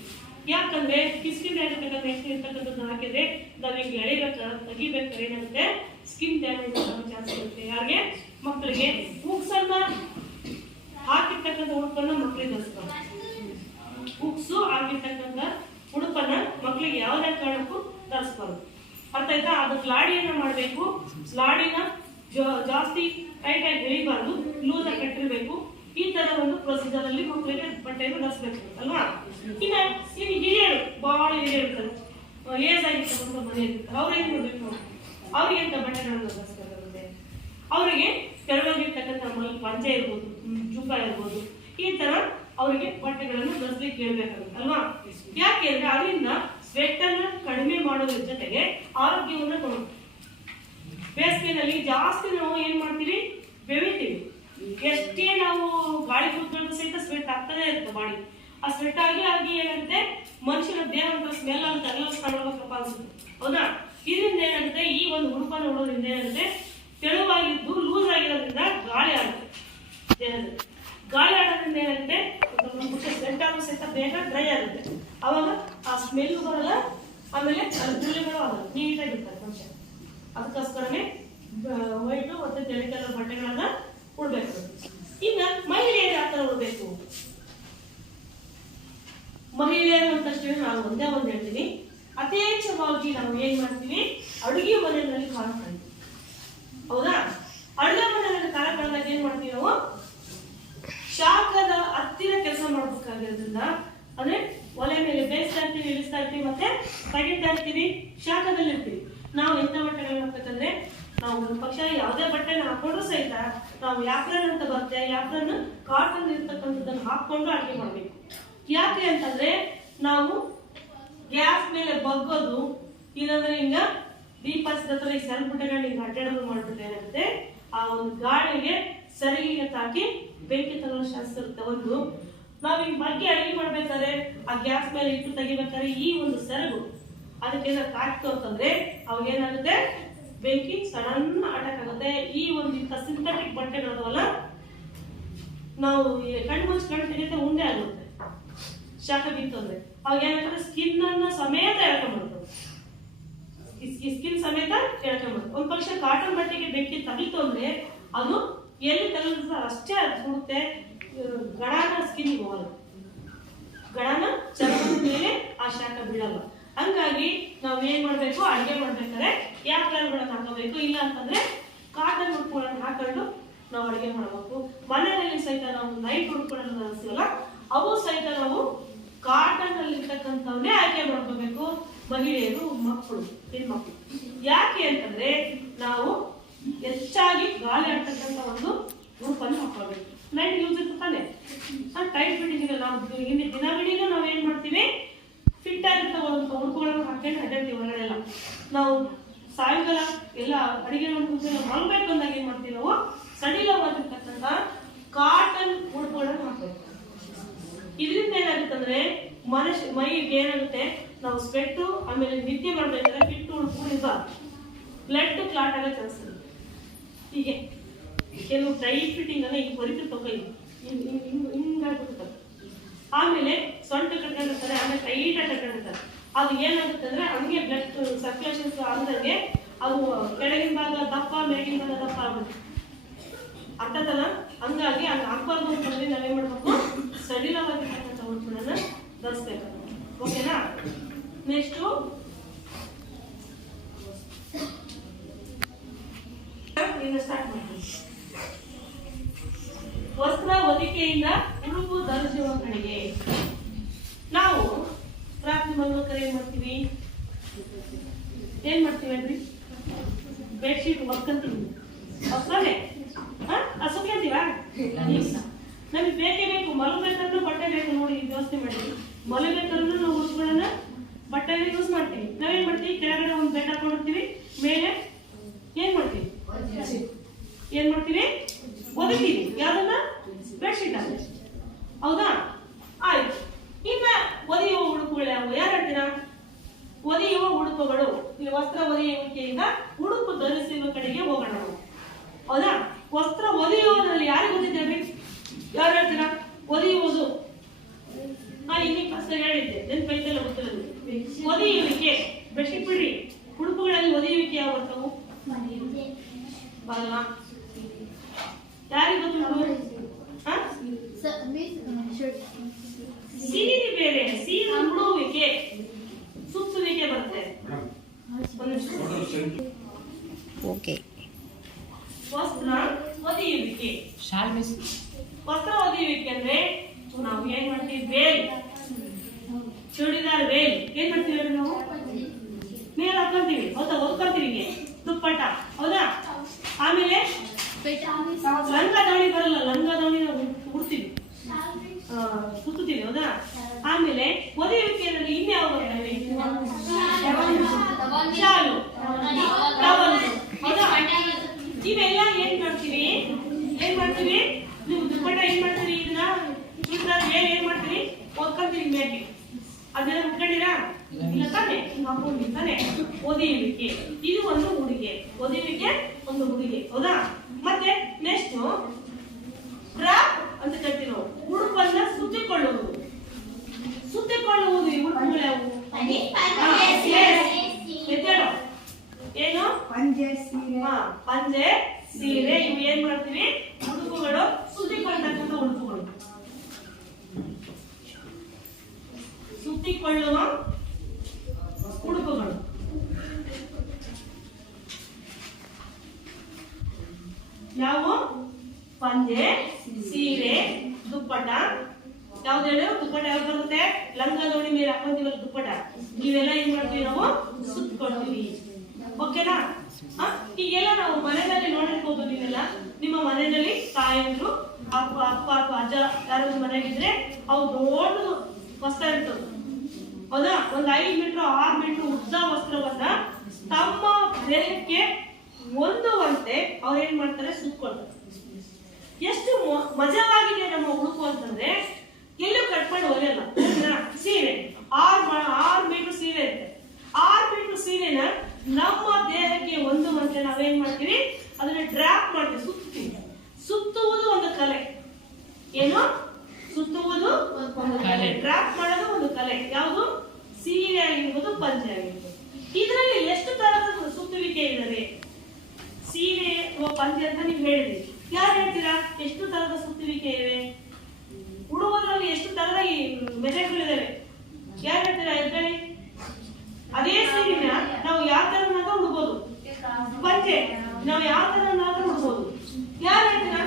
ಯಾಕಂದ್ರೆ ಕಿಸ್ಕಿನ್ ಆಗಿರ್ತಕ್ಕಂಥ ಎಷ್ಟು ಇರ್ತಕ್ಕಂಥದ್ದು ಹಾಕಿದ್ರೆ ನಾವೀಗ ತೆಗಿಬೇಕಾದ್ರೆ ಏನಾಗುತ್ತೆ, ಸ್ಕಿನ್ ಡ್ಯಾಮೇಜ್ ಆಗೋ ಚಾನ್ಸ್ ಇರುತ್ತೆ. ಯಾರಿಗೆ? ಮಕ್ಕಳಿಗೆ. ಉಕ್ಸನ್ನ ಹಾಕಿರ್ತಕ್ಕಂಥ ಉಡುಪನ್ನ ಮಕ್ಕಳಿಗೆ ಧರಿಸ್ತಾರೆ. ಉಕ್ಸು ಆಗಿರ್ತಕ್ಕಂಥ ಉಡುಪನ್ನ ಮಕ್ಕಳಿಗೆ ಯಾವುದೇ ಕಾರಣಕ್ಕೂ ಧರಿಸ್ಬಾರ್ದು. ಅರ್ಥ ಆಯ್ತಾ? ಅದಕ್ಕೆ ಲಾಡಿಯನ್ನ ಮಾಡಬೇಕು. ಲಾಡಿನ ಜಾಸ್ತಿ ಟೈಟ್ ಆಗಿ ಎಳಿಬಾರ್ದು, ಲೂಸ್ ಆಗಿ ಕಟ್ಟಿರ್ಬೇಕು. ಈ ತರ ಒಂದು ಪ್ರೊಸೀಜರ್ ಅಲ್ಲಿ ಮಕ್ಕಳಿಗೆ ಬಟ್ಟೆಯನ್ನು ಧರಿಸ್ಬೇಕು ಅಲ್ವಾ. ಇನ್ನು ಹಿರಿಯರು, ಬಹಳ ಹಿರಿಯರು ಇರ್ತಾರೆ, ಏಜ್ ಆಗಿರ್ತಕ್ಕಂಥ ಮನೆ ಇರ್ತಾರೆ, ಅವ್ರೇನ್ ಮಾಡ್ಬೇಕು, ಅವ್ರಿಗೆ ಎಂತ ಬಟ್ಟೆಗಳನ್ನು ಧರಿಸ್ಬೇಕಾಗುತ್ತೆ. ಅವರಿಗೆ ತೆಳುವಾಗಿರ್ತಕ್ಕಂಥ ಪಂಚೆ ಇರ್ಬೋದು, ಜುಬ್ಬ ಇರ್ಬೋದು, ಈ ತರ ಅವರಿಗೆ ಬಟ್ಟೆಗಳನ್ನು ಧರಿಸ್ಲಿಕ್ಕೆ ಹೇಳ್ಬೇಕಾಗುತ್ತೆ ಅಲ್ವಾ. ಯಾಕೆ ಅಂದ್ರೆ ಅದರಿಂದ ಸ್ವೆಟ್ ಅನ್ನ ಕಡಿಮೆ ಮಾಡೋದ್ರ ಜೊತೆಗೆ ಆರೋಗ್ಯವನ್ನ ಕೊಡುತ್ತೆ. ಬೇಸಿಗೆನಲ್ಲಿ ಜಾಸ್ತಿ ನಾವು ಏನ್ ಮಾಡ್ತೀವಿ, ಬೆಳಿತೀವಿ. ಎಷ್ಟೇ ನಾವು ಗಾಳಿ ಕೂತ್ಕೊಂಡು ಸಹಿತ ಸ್ವೆಟ್ ಆಗ್ತಾನೆ ಇರುತ್ತೆ ಬಾಡಿ. ಆ ಸ್ವೆಟ್ ಆಗಿ ಏನಾಗುತ್ತೆ, ಮನುಷ್ಯನ ದೇಹ ಅಂತ ಸ್ಮೆಲ್ ಅಂತ ಎಲ್ಲ ತಗೊಳ್ಬೇಕಪ್ಪ ಅನ್ಸುತ್ತೆ, ಹೌದಾ. ಇದರಿಂದ ಏನಾಗುತ್ತೆ, ಈ ಒಂದು ಉಡುಪನ್ನು ಉಡೋದ್ರಿಂದ ಏನಾಗುತ್ತೆ, ತೆಳುವಾಗಿದ್ದು ಲೂಸ್ ಆಗಿರೋದ್ರಿಂದ ಗಾಳಿ ಆಗುತ್ತೆ ದೇಹದಲ್ಲಿ. ಗಾಳಿ ಆಡೋದ್ರಿಂದ ಏನಾಗುತ್ತೆ, ಸ್ವೆಟ್ ಆಗೋ ಸಹಿತ ಬೇಗ ಡ್ರೈ ಆಗುತ್ತೆ. ಅವಾಗ ಆ ಸ್ಮೆಲ್ ಬರಲ್ಲ, ಆಮೇಲೆ ಗುಳ್ಳೆಗಳು ಆಗಲ್ಲ, ನೀಟಾಗಿರ್ತಾರೆ ಮನುಷ್ಯ. ಅದಕ್ಕೋಸ್ಕರನೇ ವೈಟು ಮತ್ತೆ ತೆಳು ಕಲರ್ ಬಟ್ಟೆಗಳನ್ನ ಉಡ್ಬೇಕು. ಇನ್ನ ಮಹಿಳೆಯರು ಯಾವ ತರ ಉಡ್ಬೇಕು? ಮಹಿಳೆಯರು ಅಂತ ನಾನು ಒಂದೇ ಒಂದು ಹೇಳ್ತೀನಿ, ಯಥೇಚ್ಛವಾಗಿ ನಾವು ಏನ್ ಮಾಡ್ತೀವಿ, ಅಡುಗೆ ಮನೆಯಲ್ಲಿ ಕಾಲ ಕಳಿತೀವಿ, ಹೌದಾ. ಅಡುಗೆ ಮನೆಯಲ್ಲಿ ಕಾಲ ಕಳೆದಾಗ ಏನ್ ಮಾಡ್ತೀವಿ, ನಾವು ಶಾಖದ ಹತ್ತಿರ ಕೆಲಸ ಮಾಡ್ಬೇಕಾಗಿರೋದ್ರಿಂದ, ಅಂದ್ರೆ ಒಲೆ ಮೇಲೆ ಬೇಯಿಸ್ತಾ ಇರ್ತೀವಿ, ಇಳಿಸ್ತಾ ಇರ್ತೀವಿ, ಮತ್ತೆ ತೆಗಿತಾ ಇರ್ತೀವಿ, ಶಾಖದಲ್ಲಿ ಇರ್ತೀವಿ. ನಾವು ಎಂತ ಬಟ್ಟೆಗಳನ್ನ ಹಾಕ್ಬೇಕಂದ್ರೆ, ನಾವು ಒಂದು ಪಕ್ಷ ಯಾವುದೇ ಬಟ್ಟೆನ ಹಾಕೊಂಡ್ರು ಸಹಿತ ನಾವು ಯಾಪ್ರನ್ ಅಂತ ಬರುತ್ತೆ, ಯಾಪ್ರನ್ ಕಾಟನ್ ಇರ್ತಕ್ಕಂಥದ್ದನ್ನು ಹಾಕೊಂಡು ಅಡುಗೆ ಮಾಡ್ಬೇಕು. ಯಾಕೆ ಅಂತಂದ್ರೆ ನಾವು ಗ್ಯಾಸ್ ಮೇಲೆ ಬಗ್ಗೋದು, ಇಲ್ಲಾಂದ್ರೆ ಹಿಂಗ ದೀಪ ಹಚ್ಚಿದ ಈ ಸಣ್ಣ ಬಟ್ಟೆಗಳನ್ನ ಹಿಂಗ ಅಡ್ಡಾಡೋದು ಮಾಡ್ಬಿಟ್ರೆ ಏನಾಗುತ್ತೆ, ಆ ಒಂದು ಗಾಳಿಗೆ ಸರಿಗಿಗೆ ತಾಕಿ ಬೆಂಕಿ ತಗೊಳ್ಳೋ ಶಾಸ್ತ್ರ ಇರುತ್ತೆ. ಒಂದು ನಾವ್ ಹಿಂಗ್ ಬಗ್ಗೆ ಅಡುಗೆ ಮಾಡ್ಬೇಕಾದ್ರೆ ಆ ಗ್ಯಾಸ್ ಮೇಲೆ ಇಟ್ಟು ತೆಗಿಬೇಕಾದ್ರೆ ಈ ಒಂದು ಸೆರಗು ಅದಕ್ಕೇನಾದ್ರು ತಾಕ್ತು ಅಂತಂದ್ರೆ ಅವಾಗ ಏನಾಗುತ್ತೆ, ಬೆಂಕಿ ಸಡನ್ ಅಟ್ಯಾಕ್ ಆಗುತ್ತೆ. ಈ ಒಂದು ಸಿಂಥೆಟಿಕ್ ಬಟ್ಟೆಗಳದವಲ್ಲ, ನಾವು ಕಣ್ಣು ಮುಚ್ಚಿ ಕಣ್ಣು ತೆಗಿತಾ ಉಂಡೆ ಆಗುತ್ತೆ ಶಾಖ ಬಿತ್ತು ಅಂದ್ರೆ. ಅವಾಗ ಏನಾಗ್ತದೆ, ಸ್ಕಿನ್ ಅನ್ನ ಸಮೇತ ಎಳ್ಕೊಂಡ್ಬಿಡ್ತದೆ. ಸ್ಕಿನ್ ಸಮೇತ ಕೇಳ್ಕೊಂಬೋದು. ಒಂದ್ ಪಕ್ಷ ಕಾಟನ್ ಬಟ್ಟೆಗೆ ಬೆಂಕಿ ತಗಲಿತು ಅಂದ್ರೆ ಅದು ಎಲ್ಲಿ ತಗಲಿದ್ರೆ ಅಷ್ಟೇ ಅದು ಸುಡುತ್ತೆ, ಗಡಾನ ಸ್ಕಿನ್ ಹೋಗಲ್ಲ, ಗಡಾನ ಚರ್ಮದ ಮೇಲೆ ಆ ಶಾಖ ಬೀಳಲ್ಲ. ಹಂಗಾಗಿ ನಾವ್ ಏನ್ ಮಾಡ್ಬೇಕು, ಅಡಿಗೆ ಮಾಡ್ಬೇಕಾದ್ರೆ ಯಾಪ್ಗಳನ್ನ ಹಾಕೋಬೇಕು. ಇಲ್ಲ ಅಂತಂದ್ರೆ ಕಾಟನ್ ಉಟ್ಕೊಳ್ಳೋಣ ಹಾಕೊಂಡು ನಾವು ಅಡಿಗೆ ಮಾಡಬೇಕು. ಮನೆಯಲ್ಲಿ ಸಹಿತ ನಾವು ನೈಟ್ ಉಟ್ಕೊಳ್ಳೋಣ ಅನಿಸ್ತೀವಲ್ಲ, ಅವು ಸಹಿತ ನಾವು ಕಾಟನ್ ಅಲ್ಲಿ ಇರ್ತಕ್ಕಂಥವನ್ನೇ ಆಯ್ಕೆ ಮಾಡ್ಕೋಬೇಕು. ಮಹಿಳೆಯರು, ಮಕ್ಕಳು, ಹೆಣ್ಮಕ್ಳು. ಯಾಕೆ ಅಂತಂದ್ರೆ ನಾವು ಹೆಚ್ಚಾಗಿ ಗಾಳಿ ಆಡ್ತಕ್ಕಂಥ ಒಂದು ಉಡುಪನ್ನು ಹಾಕೋಬೇಕು. ನೈಟ್ ಯೂಸ್ ಇರ್ತಾನೆ ಟೈಟ್ ಫಿಟ್ಟಿಂಗ್. ನಾವು ದಿನವಿಡೀನು ನಾವ್ ಏನ್ ಮಾಡ್ತೀವಿ, ಫಿಟ್ ಆಗಿರ್ತಕ್ಕಂಥ ಉಡುಪುಗಳನ್ನು ಹಾಕೊಂಡು ಅಡ್ಡಾಡ್ತೀವಿ ಹೊರಗಡೆ ಎಲ್ಲ. ನಾವು ಸಾಯಂಕಾಲ ಎಲ್ಲ ಅಡಿಗೆ ಮಲ್ಬೇಕು ಅಂದಾಗ ಏನ್ ಮಾಡ್ತೀವಿ, ನಾವು ಸಡಿಲವಾಗಿರ್ತಕ್ಕಂಥ ಕಾಟನ್ ಉಡುಪುಗಳನ್ನು ಹಾಕ್ಬೇಕು. ಇದರಿಂದ ಏನಾಗುತ್ತಂದ್ರೆ ಮೈಗೆ ಏನಾಗುತ್ತೆ, ನಾವು ಸ್ವೆಟ್ಟು ಆಮೇಲೆ ನಿದ್ದೆ ಮಾಡ್ಬೇಕಾದ್ರೆ ಫಿಟ್ ಉಡುಪುಗಳಿಂದ ಬ್ಲಡ್ ಕ್ಲಾಟ್ ಆಗೋ ಚಾನ್ಸ್ ಇರುತ್ತೆ. ಹೀಗೆ ಕೆಲವು ಟೈಟ್ ಫಿಟ್ಟಿಂಗ್ ಅನ್ನ ಈಗ ಹೊರಿತಿರ್ಬೇಕು, ಹಿಂಗಾಗ್ಬಿಡ್ತಾರೆ. ಆಮೇಲೆ ಸೊಂಟ ಕಟ್ಕೊಂಡಿರ್ತಾರೆ, ಆಮೇಲೆ ಟೈಟ್ ಆಗಿ ಕಟ್ಕೊಂಡಿರ್ತಾರೆ. ಅದು ಏನಾಗುತ್ತೆ ಅಂದ್ರೆ ಹಂಗೆ ಬ್ಲಡ್ ಸರ್ಕ್ಯುಲೇಷನ್ಸ್ ಆದಂಗೆ ಅದು ಕೆಳಗಿನ ಭಾಗ ದಪ್ಪ, ಮೇಲಿನ ಭಾಗ ದಪ್ಪ ಆಗುತ್ತೆ. ಅರ್ಥತನ. ಹಂಗಾಗಿ ಹಂಗೆ ಆಗ್ಬಾರ್ದು ಅಂತಂದ್ರೆ ನಾವೇನ್ ಮಾಡ್ಬೇಕು, ಸಡಿಲವಾಗಿರ್ತಕ್ಕಂಥ ಉಡುಪುಗಳನ್ನ ಧರಿಸ್ಬೇಕು. ಓಕೆನಾ? ನೆಕ್ಸ್ಟ್ ಸ್ಟಾರ್ಟ್ ಮಾಡ್ತೀವಿ. ವಸ್ತ್ರ ಹೊದಿಕೆಯಿಂದ ಉಡುಪು ಧರಿಸುವ ಕಡೆಗೆ ನಾವು ರಾತ್ರಿ ಮಲ್ಬೇಕಾದ್ರೆ ಏನ್ ಮಾಡ್ತೀವಿ ಅಲ್ರಿ, ಬೆಡ್ಶೀಟ್ ಒಕ್ಕಂತೀವಿ. ಹೊಸನೆ ಸುಖಂತೀವ? ನಮ್ಗೆ ಬೇಕೇ ಬೇಕು. ಮಲಗಬೇಕಾದ್ರೂ ಬಟ್ಟೆ ಬೇಕು. ನೋಡಿ ವ್ಯವಸ್ಥೆ ಮಾಡಿ ಮಲಗಬೇಕಾದ್ರೂ ನಾವು ಉಡುಪುಗಳನ್ನ ಬಟ್ಟೆನ ಯೂಸ್ ಮಾಡ್ತೀವಿ. ನಾವೇನ್ ಮಾಡ್ತೀವಿ, ಕೆಳಗಡೆ ಒಂದು ಬೆಡ್ ಹಾಕೊಂಡಿರ್ತೀವಿ, ಮೇಲೆ ಏನ್ ಮಾಡ್ತೀವಿ, ಒದಿತೀವಿ. ಯಾವ್ದನ್ನ? ಬೆಡ್ಶೀಟ್ ಅಲ್ಲ. ಹೌದಾ? ಆಯ್ತು. ಇನ್ನ ಒದೆಯುವ ಉಡುಪುಗಳು ಯಾವುವು? ಯಾರು ಹೇಳ್ತೀರಾ? ಒದೆಯುವ ಉಡುಪುಗಳು. ಇಲ್ಲಿ ವಸ್ತ್ರ ಒದೆಯುವಿಕೆಯಿಂದ ಉಡುಪು ಧರಿಸುವ ಕಡೆಗೆ ಹೋಗೋಣ ನಾವು. ಹೌದಾ? ವಸ್ತ್ರ ಒದೆಯುವುದರಲ್ಲಿ ಯಾರಿಗೆ ಗೊತ್ತಿದ್ದೇವೆ? ಯಾರು ಹೇಳ್ತೀರಾ? ಒದೆಯುವುದು ಇನ್ನಿ ಫಸ್ಟ್ ಹೇಳಿದ್ದೆ, ನೆನ್ಪೈತೆಲ್ಲ ಗೊತ್ತಿರೋದು. ಒದೆಯುವಿಕೆ ಬೆಡ್ಶೀಟ್ ಬಿಡ್ರಿ. ಉಡುಪುಗಳಲ್ಲಿ ಒದೆಯುವಿಕೆ ಯಾವ ಬರ್ತವು? ಬರಲ್ಲ. ಯಾರಿಗೆ ಗೊತ್ತಿಲ್ಲ? ಸೀರೆ ಬೇರೆ, ಸೀರೆ ಉಡುವಿಕೆ, ಸುತ್ತುವಿಕೆ ಬರುತ್ತೆ. ಓಕೆ. ವಸ್ತ್ರ ಒದೆಯುವಿಕೆ. ವಸ್ತ್ರ ಒದೆಯುವಿಕೆ ಅಂದ್ರೆ ನಾವು ಏನ್ ಮಾಡ್ತೀವಿ, ವೇಲ್, ಚೂಡಿದಾರ್ ವೇಲ್ ಏನ್ ಮಾಡ್ತೀವಿ ನಾವು ಮೇಲ್ ಹಾಕೊಂತೀವಿ. ಹೌದಾ? ಓದ್ಕೊಂತೀವಿ ದುಪ್ಪಟ್ಟ. ಹೌದಾ? ಆಮೇಲೆ ಲಂಗ ದಾವಣಿ ಬರಲ್ಲ, ಲಂಗ ದಾವಣಿ ನಾವು ಉಡ್ತೀವಿ, ಸುತ್ತೀವಿ. ಹೌದಾ? ಆಮೇಲೆ ಒದೆಯುವಿಕೆಯಲ್ಲಿ ಇನ್ಯಾವ ಬರ್ತವೆ? ಶಾಲು, ಟವಲ್. ಹೌದಾ? ಇವೆಲ್ಲ ಏನ್ ಮಾಡ್ತೀವಿ, ನೀವು ದುಪ್ಪಟ್ಟ ಏನ್ ಮಾಡ್ತೀವಿ, ಇದನ್ನ ಚೂಡಿದಾರ್ ಏನ್ ಮಾಡ್ತೀವಿ, ಓದ್ಕೊಂತೀವಿ ಮೇಲೆ. ಅದೆಲ್ಲ ಉಟ್ಕೊಂಡಿರಾ? ಇಲ್ಲ ತಾನೆ, ಹಾಕೊಂಡಿವಿ ತಾನೆ. ಒದೆಯುವಿಕೆ ಇದು ಒಂದು ಉಡುಗೆ. ಒದೆಯುವಿಕೆ ಒಂದು ಉಡುಗೆ. ಹೌದಾ? ಮತ್ತೆ ನೆಕ್ಸ್ಟ್ ಡ್ರಾಪ್ ಅಂತ ಕರಿತೀವಿ ನಾವು. ಉಡುಪನ್ನ ಸುತ್ತಿಕೊಳ್ಳುವುದು. ಸುತ್ತಿಕೊಳ್ಳುವುದು ಈ ಉಡುಪುಗಳು ಯಾವುವು? ಏನು? ಪಂಜೆ, ಸೀರೆ. ಇವು ಏನ್ ಮಾಡ್ತೀವಿ, ಉಡುಪುಗಳು, ಸುತ್ತಿಕೊಳ್ಳತಕ್ಕಂಥ ಉಡುಪುಗಳು, ಸುತ್ತಿಕೊಳ್ಳುವ ಉಡುಪುಗಳು. ಯಾವ? ಪಂಜೆ, ಸೀರೆ, ದುಪ್ಪಟ. ಯಾವ್ದು ಹೇಳಿ? ದುಪ್ಪಟ ಯಾವ್ದು ಬರುತ್ತೆ? ಲಂಗ ದೋಣಿ ಮೇಲೆ ಹಾಕೊಂತೀವಲ್ಲ ದುಪ್ಪಟ. ಇವೆಲ್ಲ ಏನ್ ಮಾಡ್ತೀವಿ, ನಾವು ಸುತ್ಕೊಳ್ತೀವಿ. ಓಕೆನಾ? ಈಗೆಲ್ಲ ನಾವು ಮನೆಯಲ್ಲಿ ನೋಡಿರ್ಬೋದು. ನೀವೆಲ್ಲ ನಿಮ್ಮ ಮನೆಯಲ್ಲಿ ತಾಯಂದ್ರು, ಅಪ್ಪ ಅಥವಾ ಅಜ್ಜ ಯಾರಾದ್ರೂ ಮನೆಗಿದ್ರೆ ಅವು ದೊಡ್ಡ ವಸ್ತ್ರ ಇರ್ತದೆ. ಹೌದಾ? ಒಂದ್ 5 ಮೀಟರ್ 6 ಮೀಟರ್ ಉದ್ದ ವಸ್ತ್ರವನ್ನ ತಮ್ಮ ದೇಹಕ್ಕೆ ಹೊಂದುವಂತೆ ಅವ್ರು ಏನ್ ಮಾಡ್ತಾರೆ, ಸುತ್ಕೊಳ್ತಾರೆ. ಎಷ್ಟು ಮಜವಾಗಿದೆ ನಮ್ಮ ಉಡುಪು ಅಂತಂದ್ರೆ ಎಲ್ಲೂ ಕಟ್ ಮಾಡಿ ಹೊಲೆಯಲ್ಲ. ಸೀರೆ 6 ಮೀಟರ್ ಸೀರೆ ಇರುತ್ತೆ. 6 ಮೀಟರ್ ಸೀರೆನ ನಮ್ಮ ದೇಹಕ್ಕೆ ಹೊಂದುವಂತೆ ನಾವೇನ್ ಮಾಡ್ತೀವಿ, ಅದನ್ನ ಡ್ರಾಪ್ ಮಾಡ್ತೀವಿ, ಸುತ್ತೀವಿ. ಸುತ್ತುವುದು ಒಂದು ಕಲೆ. ಏನು? ಸುತ್ತುವುದು ಒಂದು ಕಲೆ. ಡ್ರಾಪ್ ಮಾಡೋದು ಒಂದು ಕಲೆ. ಯಾವುದು? ಸೀರೆ ಆಗಿರ್ಬೋದು, ಪಂಚೆ ಆಗಿರ್ಬೋದು. ಇದರಲ್ಲಿ ಎಷ್ಟು ತರಹದ ಸುತ್ತುವಿಕೆ ಇದಾವೆ? ಸೀರೆ ಪಂಚೆ ಅಂತ ನೀವು ಹೇಳಿದ್ರಿ. ಯಾರು ಹೇಳ್ತೀರಾ ಎಷ್ಟು ತರದ ಸುತ್ತುವಿಕೆ ಇವೆ? ಉಡುವುದರಲ್ಲಿ ಎಷ್ಟು ತರದ ಮೆಥಡ್ಗಳಿದಾವೆ? ಯಾರು ಹೇಳ್ತೀರಾ? ಎದ್ದೇಳಿ. ಅದೇ ಸೀರೆನ ನಾವು ಯಾವ ತರನಾದ್ರೂ ಉಡ್ಬೋದು, ಪಂಚೆ ನಾವು ಯಾವ ತರನಾದ್ರೂ ಉಡ್ಬೋದು. ಯಾರು ಹೇಳ್ತೀರಾ?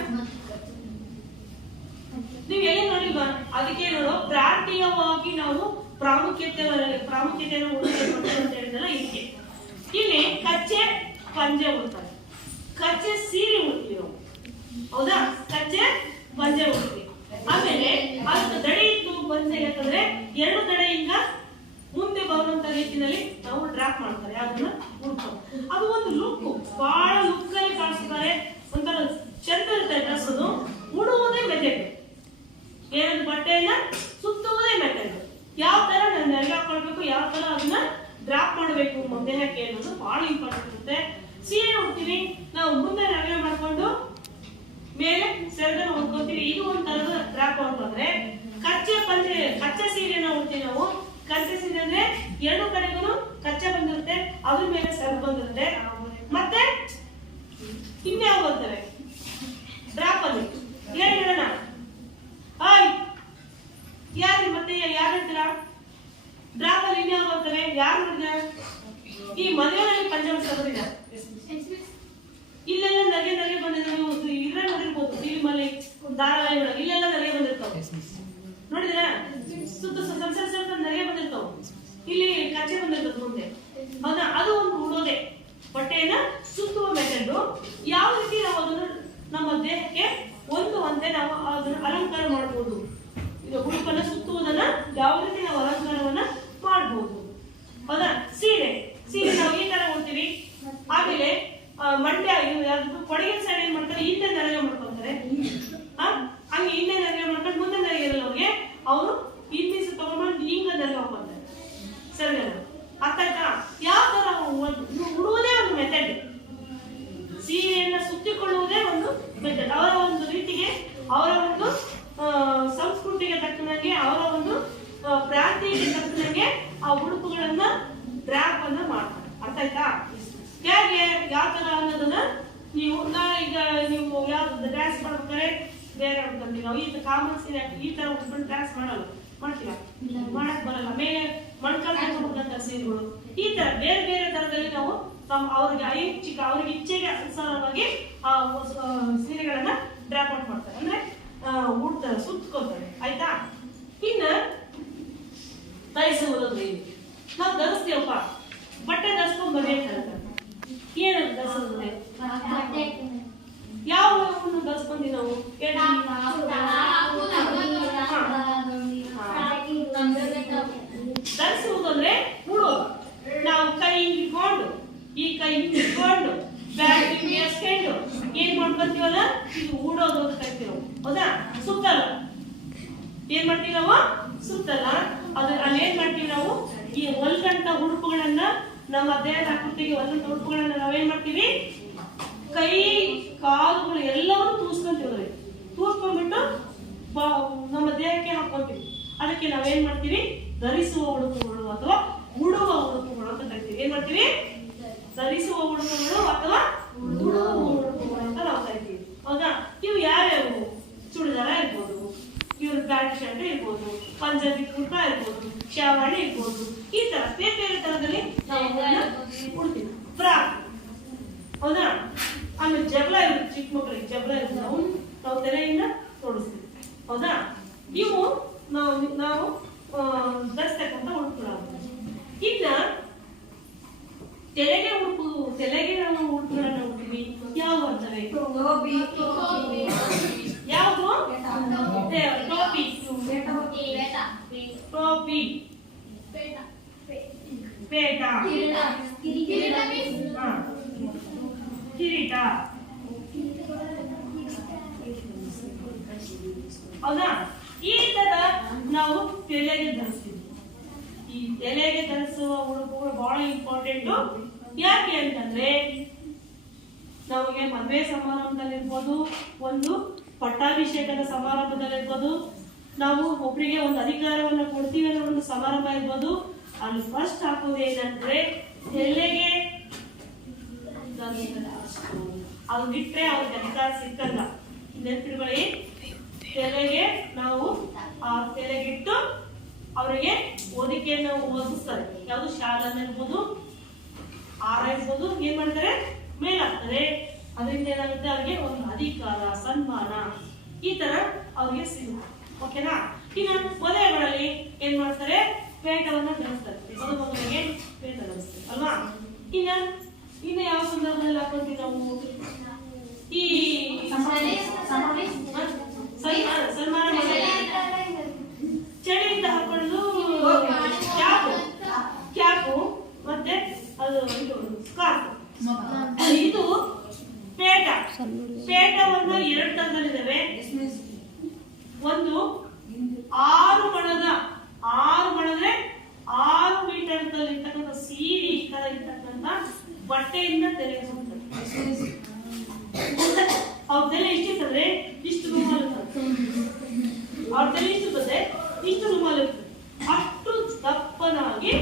ನೀವು ಎಲ್ಲಿ ನೋಡಿಲ್ವಾ? ಅದಕ್ಕೆ ನೋಡು, ಪ್ರಾಂತೀಯವಾಗಿ ನಾವು ಪ್ರಾಮುಖ್ಯತೆಯನ್ನು ಉಳಿಸಬೇಕು ಅಂತ ಹೇಳಿದ್ರಲ್ಲ. ಇಲ್ಲಿ ಕಚ್ಚೆ ಪಂಜೆ ಉಡ್ತಾರೆ, ಕಚ್ಚೆ ಸೀರೆ ಉಡ್ತೀವಿ ನಾವು, ಹೌದಾ? ಕಚ್ಚೆ ಪಂಜೆ ಉಡ್ತೀವಿ. ಆಮೇಲೆ ಅದಕ್ಕೆ ದಡೆ ಇತ್ತು ಪಂಜೆ ಯಾಕಂದ್ರೆ 2 ದಡೆಯಿಂದ ಮುಂದೆ ಬರುವಂತ ರೀತಿಯಲ್ಲಿ ನಾವು ಡ್ರಾಪ್ ಮಾಡ್ತಾರೆ, ಅದನ್ನ ಉಡ್ತಾರೆ. ಅದು ಒಂದು ಲುಕ್, ಬಹಳ ಲುಕ್ ಆಗಿ ಕಾಣಿಸ್ತಾರೆ, ಒಂಥರ ಚಂದ ಇರುತ್ತೆ ಡ್ರೆಸ್. ಅದು ಉಡುವುದೇ ಮೆಥಡ್, ಏನಂತ ಬಟ್ಟೆಯನ್ನ ಸುತ್ತುವುದೇ ಮೆಥಡ್. ಯಾವ ತರ ನೆರಳು ಹಾಕೊಳ್ಬೇಕು, ಯಾವ ತರ ಅದನ್ನ ಡ್ರಾಪ್ ಮಾಡಬೇಕು ದೇಹಕ್ಕೆ ಅನ್ನೋದು ಬಹಳ ಇಂಪಾರ್ಟೆಂಟ್ ಇರುತ್ತೆ. ಸೀರೆ ಉಡ್ತೀವಿ ನಾವು, ಮುಂದೆ ನೆರಳು ಮಾಡ್ಕೊಂಡು ಮೇಲೆ ಸೆರಗನ್ನು ಉಡ್ಕೊತೀವಿ. ಇದು ಒಂದ್ ತರದ ಡ್ರಾಪ್ ಅಂತಂದ್ರೆ ಕಚ್ಚೆ ಸೀರೆನ ಉಡ್ತೀವಿ ನಾವು. ಕಚ್ಚೆ ಸೀರೆ ಅಂದ್ರೆ 2 ಕಡೆಗೂ ಕಚ್ಚೆ ಬಂದಿರುತ್ತೆ, ಅದ್ರ ಮೇಲೆ ಸೆರಗು ಬಂದಿರುತ್ತೆ. ಮತ್ತೆ ಇನ್ಯಾವ ಬರ್ತವೆ ಡ್ರಾಪ್ ಅಲ್ಲಿ? ಏನ್ ಹೇಳೋಣ? ಯಾರು ಮತ್ತೆ ಯಾರು ಹೇಳ್ತೀರಾ? ಡ್ರಾಪ್ ಅಲ್ಲಿ ಇನ್ಯಾವ ಬರ್ತವೆ? ಯಾರು ನೋಡಿದ? ಈ ಮದುವೆಯಲ್ಲಿ ಪಂಜಾಬ್ ಸಬರಿದ ಇಲ್ಲೆಲ್ಲ ನಗೆ ಬಂದಿದೆ. ನೀವು ಇದ್ರೆ ನೋಡಿರ್ಬೋದು ಫಿಲ್ಮ್ ಅಲ್ಲಿ, ಧಾರಾವಾಹಿ ಒಳಗೆ ಇಲ್ಲೆಲ್ಲ ನಗೆ ಬಂದಿರ್ತಾವ, ನೋಡಿದ್ರ? ಸ್ವಲ್ಪ ನಗೆ ಬಂದಿರ್ತಾವ. ಇಲ್ಲಿ ಕಚ್ಚೆ ಬಂದಿರ್ತದೆ ಮುಂದೆ, ಹೌದಾ? ಅದು ಒಂದು ಉಡೋದೆ, ಬಟ್ಟೆಯನ್ನ ಸುತ್ತುವ ಮೆಥಡ್. ಯಾವ ರೀತಿ ನಾವು ಅದನ್ನು ನಮ್ಮ ದೇಹಕ್ಕೆ ಹೊಂದುವಂತೆ ನಾವು ಅದನ್ನ ಅಲಂಕಾರ ಮಾಡಬಹುದು. ಇದು ಉಡುಪನ್ನ ಸುತ್ತುವುದನ್ನ ಯಾವ ರೀತಿ ನಾವು ಅಲಂಕಾರವನ್ನ ಮಾಡಬಹುದು, ಹೌದಾ? ಸೀರೆ ನಾವು ಈ ತರ ಉಡ್ತೀವಿ. ಆಮೇಲೆ ಮಂಡ್ಯ ಯಾವ್ದು ಕೊಡಗಿನ ಸೈಡ್ ಏನ್ ಮಾಡ್ತಾರೆ, ಹಿಂದೆ ನೆರಗೆ ಮಾಡ್ಕೊಂತಾರೆ. ಹಂಗೆ ಹಿಂದೆ ನೆರಗೆ ಮಾಡ್ಕೊಂಡು ಮುಂದೆ ನೆರಗೆ ಇರಲ್ಲ ಅವ್ರಿಗೆ, ಅವರು ಹಿಂದೆ ತಗೊಂಡ್ಬಂದು ಹಿಂಗ ನೆರಗೆ ಹಾಕೊಂತಾರೆ. ಸರಿ, ಅರ್ಥ ಆಯ್ತಾ? ಯಾವ ತರ ಉಡುವುದೇ ಒಂದು ಮೆಥಡ್, ಸೀರೆಯನ್ನ ಸುತ್ತಿಕೊಳ್ಳುವುದೇ ಒಂದು ಮೆಥಡ್. ಅವರ ಒಂದು ರೀತಿಗೆ, ಅವರ ಒಂದು ಸಂಸ್ಕೃತಿಗೆ ತಕ್ಕನಾಗೆ, ಅವರ ಒಂದು ಪ್ರಾಂತೀಯಕ್ಕೆ ತಕ್ಕನಾಗೆ ಆ ಉಡುಪುಗಳನ್ನ ಡ್ರಾಪ್ ಅನ್ನ ಮಾಡ್ತಾರೆ. ಅರ್ಥ ಆಯ್ತಾ? ಹೇಗೆ ಯಾವ ತರ ಅನ್ನೋದನ್ನ ನೀವು ಈಗ ನೀವು ಯಾವ್ದು ಡ್ಯಾನ್ಸ್ ಮಾಡ್ಬೇಕಾದ್ರೆ ಬೇರೆ ಉಡ್ಕೊಂತೀವಿ ನಾವು. ಈ ಕಾಮನ್ ಸೀರೆ ಈ ತರ ಉಡ್ಕೊಂಡು ಡ್ಯಾನ್ಸ್ ಮಾಡ್ತೀರಾ? ಮಾಡಕ್ ಬರಲ್ಲ. ಮೇಲೆ ಮಣ್ಕಾಲ್ ಉಡ್ಕೊಂತ ಸೀರೆಗಳು ಈ ತರ ಬೇರೆ ಬೇರೆ ತರದಲ್ಲಿ ನಾವು ಅವ್ರಿಗೆ ಇಚ್ಛೆಗೆ ಅನುಸಾರವಾಗಿ ಆ ಸೀರೆಗಳನ್ನ ಡ್ರಾಪ್ ಔಟ್ ಮಾಡ್ತಾರೆ, ಅಂದ್ರೆ ಉಡ್ತಾರೆ, ಸುತ್ಕೊಳ್ತಾರೆ. ಆಯ್ತಾ? ಇನ್ನ ಧರಿಸುವುದು, ನಾವು ಧರಿಸ್ತೀವಪ್ಪ, ಬಟ್ಟೆ ಧರಿಸ್ಕೊಂಡ್ ಬರ್ಬೇಕಾಗುತ್ತೆ. ಏನಂತ ಧರಿಸೋದ್ರೆ ಯಾವ ಧರಿಸ್ಕೊಂಡಿ ನಾವು? ಧರಿಸುವುದು ಅಂದ್ರೆ ಉಡೋದು. ನಾವು ಕೈ ಇಟ್ಕೊಂಡು, ಈ ಕೈ ಇಟ್ಕೊಂಡು, ಬ್ಯಾಗ್ ಎಸ್ಕೊಂಡು ಏನ್ ಮಾಡ್ಕೊಂತೀವಲ್ಲ, ಇದು ಉಡೋದು ಅಂತ ಕರಿತೀವಿ ನಾವು, ಹೌದಾ? ಸುತ್ತಲ್ಲ ಏನ್ ಮಾಡ್ತೀವಿ ನಾವು? ಸುತ್ತಲ್ಲ. ಅಲ್ಲಿ ಏನ್ ಮಾಡ್ತೀವಿ ನಾವು? ಈ ಹೊಲ್ಗಂತ ಉಡುಪುಗಳನ್ನ, ನಮ್ಮ ದೇಹದ ಆಕೃತಿಗೆ ಹೊಲ್ಗಂತ ಉಡುಪುಗಳನ್ನ ನಾವೇನ್ ಮಾಡ್ತೀವಿ? ಕೈ ಕಾಲುಗಳು ಎಲ್ಲವನ್ನು ತೂಸ್ಕೊಂತೀವಿ. ತೂಸ್ಕೊಂಡ್ಬಿಟ್ಟು ನಮ್ಮ ದೇಹಕ್ಕೆ ಹಾಕೊಂತೀವಿ. ಅದಕ್ಕೆ ನಾವೇನ್ ಮಾಡ್ತೀವಿ? ಧರಿಸುವ ಉಡುಪುಗಳು ಅಥವಾ ಉಡುವ ಉಡುಪುಗಳು ಅಂತ ಕರಿತೀವಿ. ಏನ್ ಮಾಡ್ತೀವಿ? ಧರಿಸುವ ಉಡುಪುಗಳು ಅಥವಾ ಉಡುವ ಉಡುಪುಗಳು ಅಂತ ನಾವು ಕರಿತೀವಿ, ಹೌದಾ? ಇವು ಯಾವ್ಯಾವು? ಚೂಡಿದಾರ ಇರ್ಬೋದು, ಇವ್ರ ಪ್ಯಾಂಟ್ ಶರ್ಟ್ ಇರ್ಬೋದು, ಪಂಜಾಬಿ ಕುರ್ತಾ ಇರ್ಬೋದು, ಶಾವಣಿ ಇರ್ಬೋದು. ಈ ತರ ಬೇರೆ ಬೇರೆ ತರದಲ್ಲಿ ನಾವು ಉಡ್ತೀವಿ. ಫ್ರಾಕ್, ಹೌದಾ? ಆಮೇಲೆ ಜಗಳ ಇರುತ್ತೆ, ಚಿಕ್ಕ ಮಕ್ಕಳಿಗೆ ಜಗಳ ಇರುತ್ತೆ, ನಾವು ತಲೆಯಿಂದ ತೋರಿಸ್ತೀವಿ, ಹೌದಾ? ಇವು ನಾವು ಧರಿಸ್ತಕ್ಕಂಥ ಉಡುಪುಗಳಾಗುತ್ತೆ. ಇನ್ನ ತೆಲೆಗೆ ನಾವು ಉಡುಪುಗಳನ್ನ ಉಡ್ತೀವಿ. ಯಾವ ಬರ್ತವೆ? ಯಾವುದು? ಟೋಪಿ, ಪೇಟ, ಕಿರೀಟ, ಹೌದಾ? ಈ ತರ ನಾವು ತಲೆಗೆ ಧರಿಸ್ತೀವಿ. ಈ ತಲೆಗೆ ಧರಿಸುವ ಉಡುಪುಗಳು ಬಹಳ ಇಂಪಾರ್ಟೆಂಟ್. ಯಾಕೆ ಅಂತಂದ್ರೆ ನಮಗೆ ಮದುವೆ ಸಮಾರಂಭದಲ್ಲಿರ್ಬೋದು, ಒಂದು ಪಟ್ಟಾಭಿಷೇಕದ ಸಮಾರಂಭದಲ್ಲಿರ್ಬೋದು, ನಾವು ಒಬ್ಬರಿಗೆ ಒಂದು ಅಧಿಕಾರವನ್ನು ಕೊಡ್ತೀವಿ ಅನ್ನೋ ಒಂದು ಸಮಾರಂಭ ಇರ್ಬೋದು, ಅಲ್ಲಿ ಫಸ್ಟ್ ಹಾಕೋದು ಏನಂದ್ರೆ ತಲೆಗೆ ಅವ್ರು ಇಟ್ರೆ ಅವ್ರಿಗೆ ಅಧಿಕಾರ ಸಿಕ್ಕಲ್ಲ. ನೆನಪಿಟ್ಕೊಳ್ಳಿ, ತಲೆಗೆ ನಾವು ಆ ತಲೆಗಿಟ್ಟು ಅವರಿಗೆ ಓದಿಕೆಯನ್ನು ಓದಿಸ್ತಾರೆ. ಯಾವುದು ಶಾಲಾ ಇರ್ಬೋದು, ಇರ್ಬೋದು, ಏನ್ ಮಾಡ್ತಾರೆ ಮೇಲಾಗ್ತಾರೆ. ಅದರಿಂದ ಏನಾಗುತ್ತೆ, ಅವ್ರಿಗೆ ಒಂದು ಅಧಿಕಾರ, ಸನ್ಮಾನ ಈ ತರ ಅವ್ರಿಗೆ ಸಿಗುತ್ತೆ. ಓಕೆನಾ? ಇನ್ನು ಮದುವೆಗಳಲ್ಲಿ ಏನ್ ಮಾಡ್ತಾರೆ, ಪೇಟವನ್ನ ಧರಿಸ್ತಾರೆ. ಮದುಮಗನಿಗೆ ಪೇಟ ಧರಿಸ್ತಾರೆ ಅಲ್ವಾ? ಇನ್ನ ಯಾವ ಸಂದರ್ಭದಲ್ಲಿ ಹಾಕೊಂತೀವಿ ನಾವು? ಈ ಸನ್ಮಾನ ಚಳಿಯಿಂದ ಹಾಕೊಳ್ಳೋದು ಕ್ಯಾಪು ಮತ್ತೆ ಅದು ಸ್ಕಾರ್ಫ್. ಇದು ಪೇಟ. ಪೇಟವನ್ನು 2 ತರದಲ್ಲಿದ್ದಾವೆ. ಒಂದು 6 ಮೊಳದ 6 ಮೀಟರ್ ಇರ್ತಕ್ಕಂಥ ಸೀರೆ ತರ ಇರ್ತಕ್ಕಂಥ ಬಟ್ಟೆಯಿಂದ ತೆಗೆದುಕೊಂಡ್ರೆ ಅವ್ರ ತಲೆ ಇಷ್ಟಿರ್ತದೆ, ಇಷ್ಟು ರೂಮಾಲ್ ಇರ್ತದೆ. ಅವ್ರ ತಲೆ ಇಷ್ಟಿರ್ತದೆ, ಇಷ್ಟು ರೂಮಾಲ್ ಇರ್ತದೆ. ಅಷ್ಟು ದಪ್ಪನಾಗಿ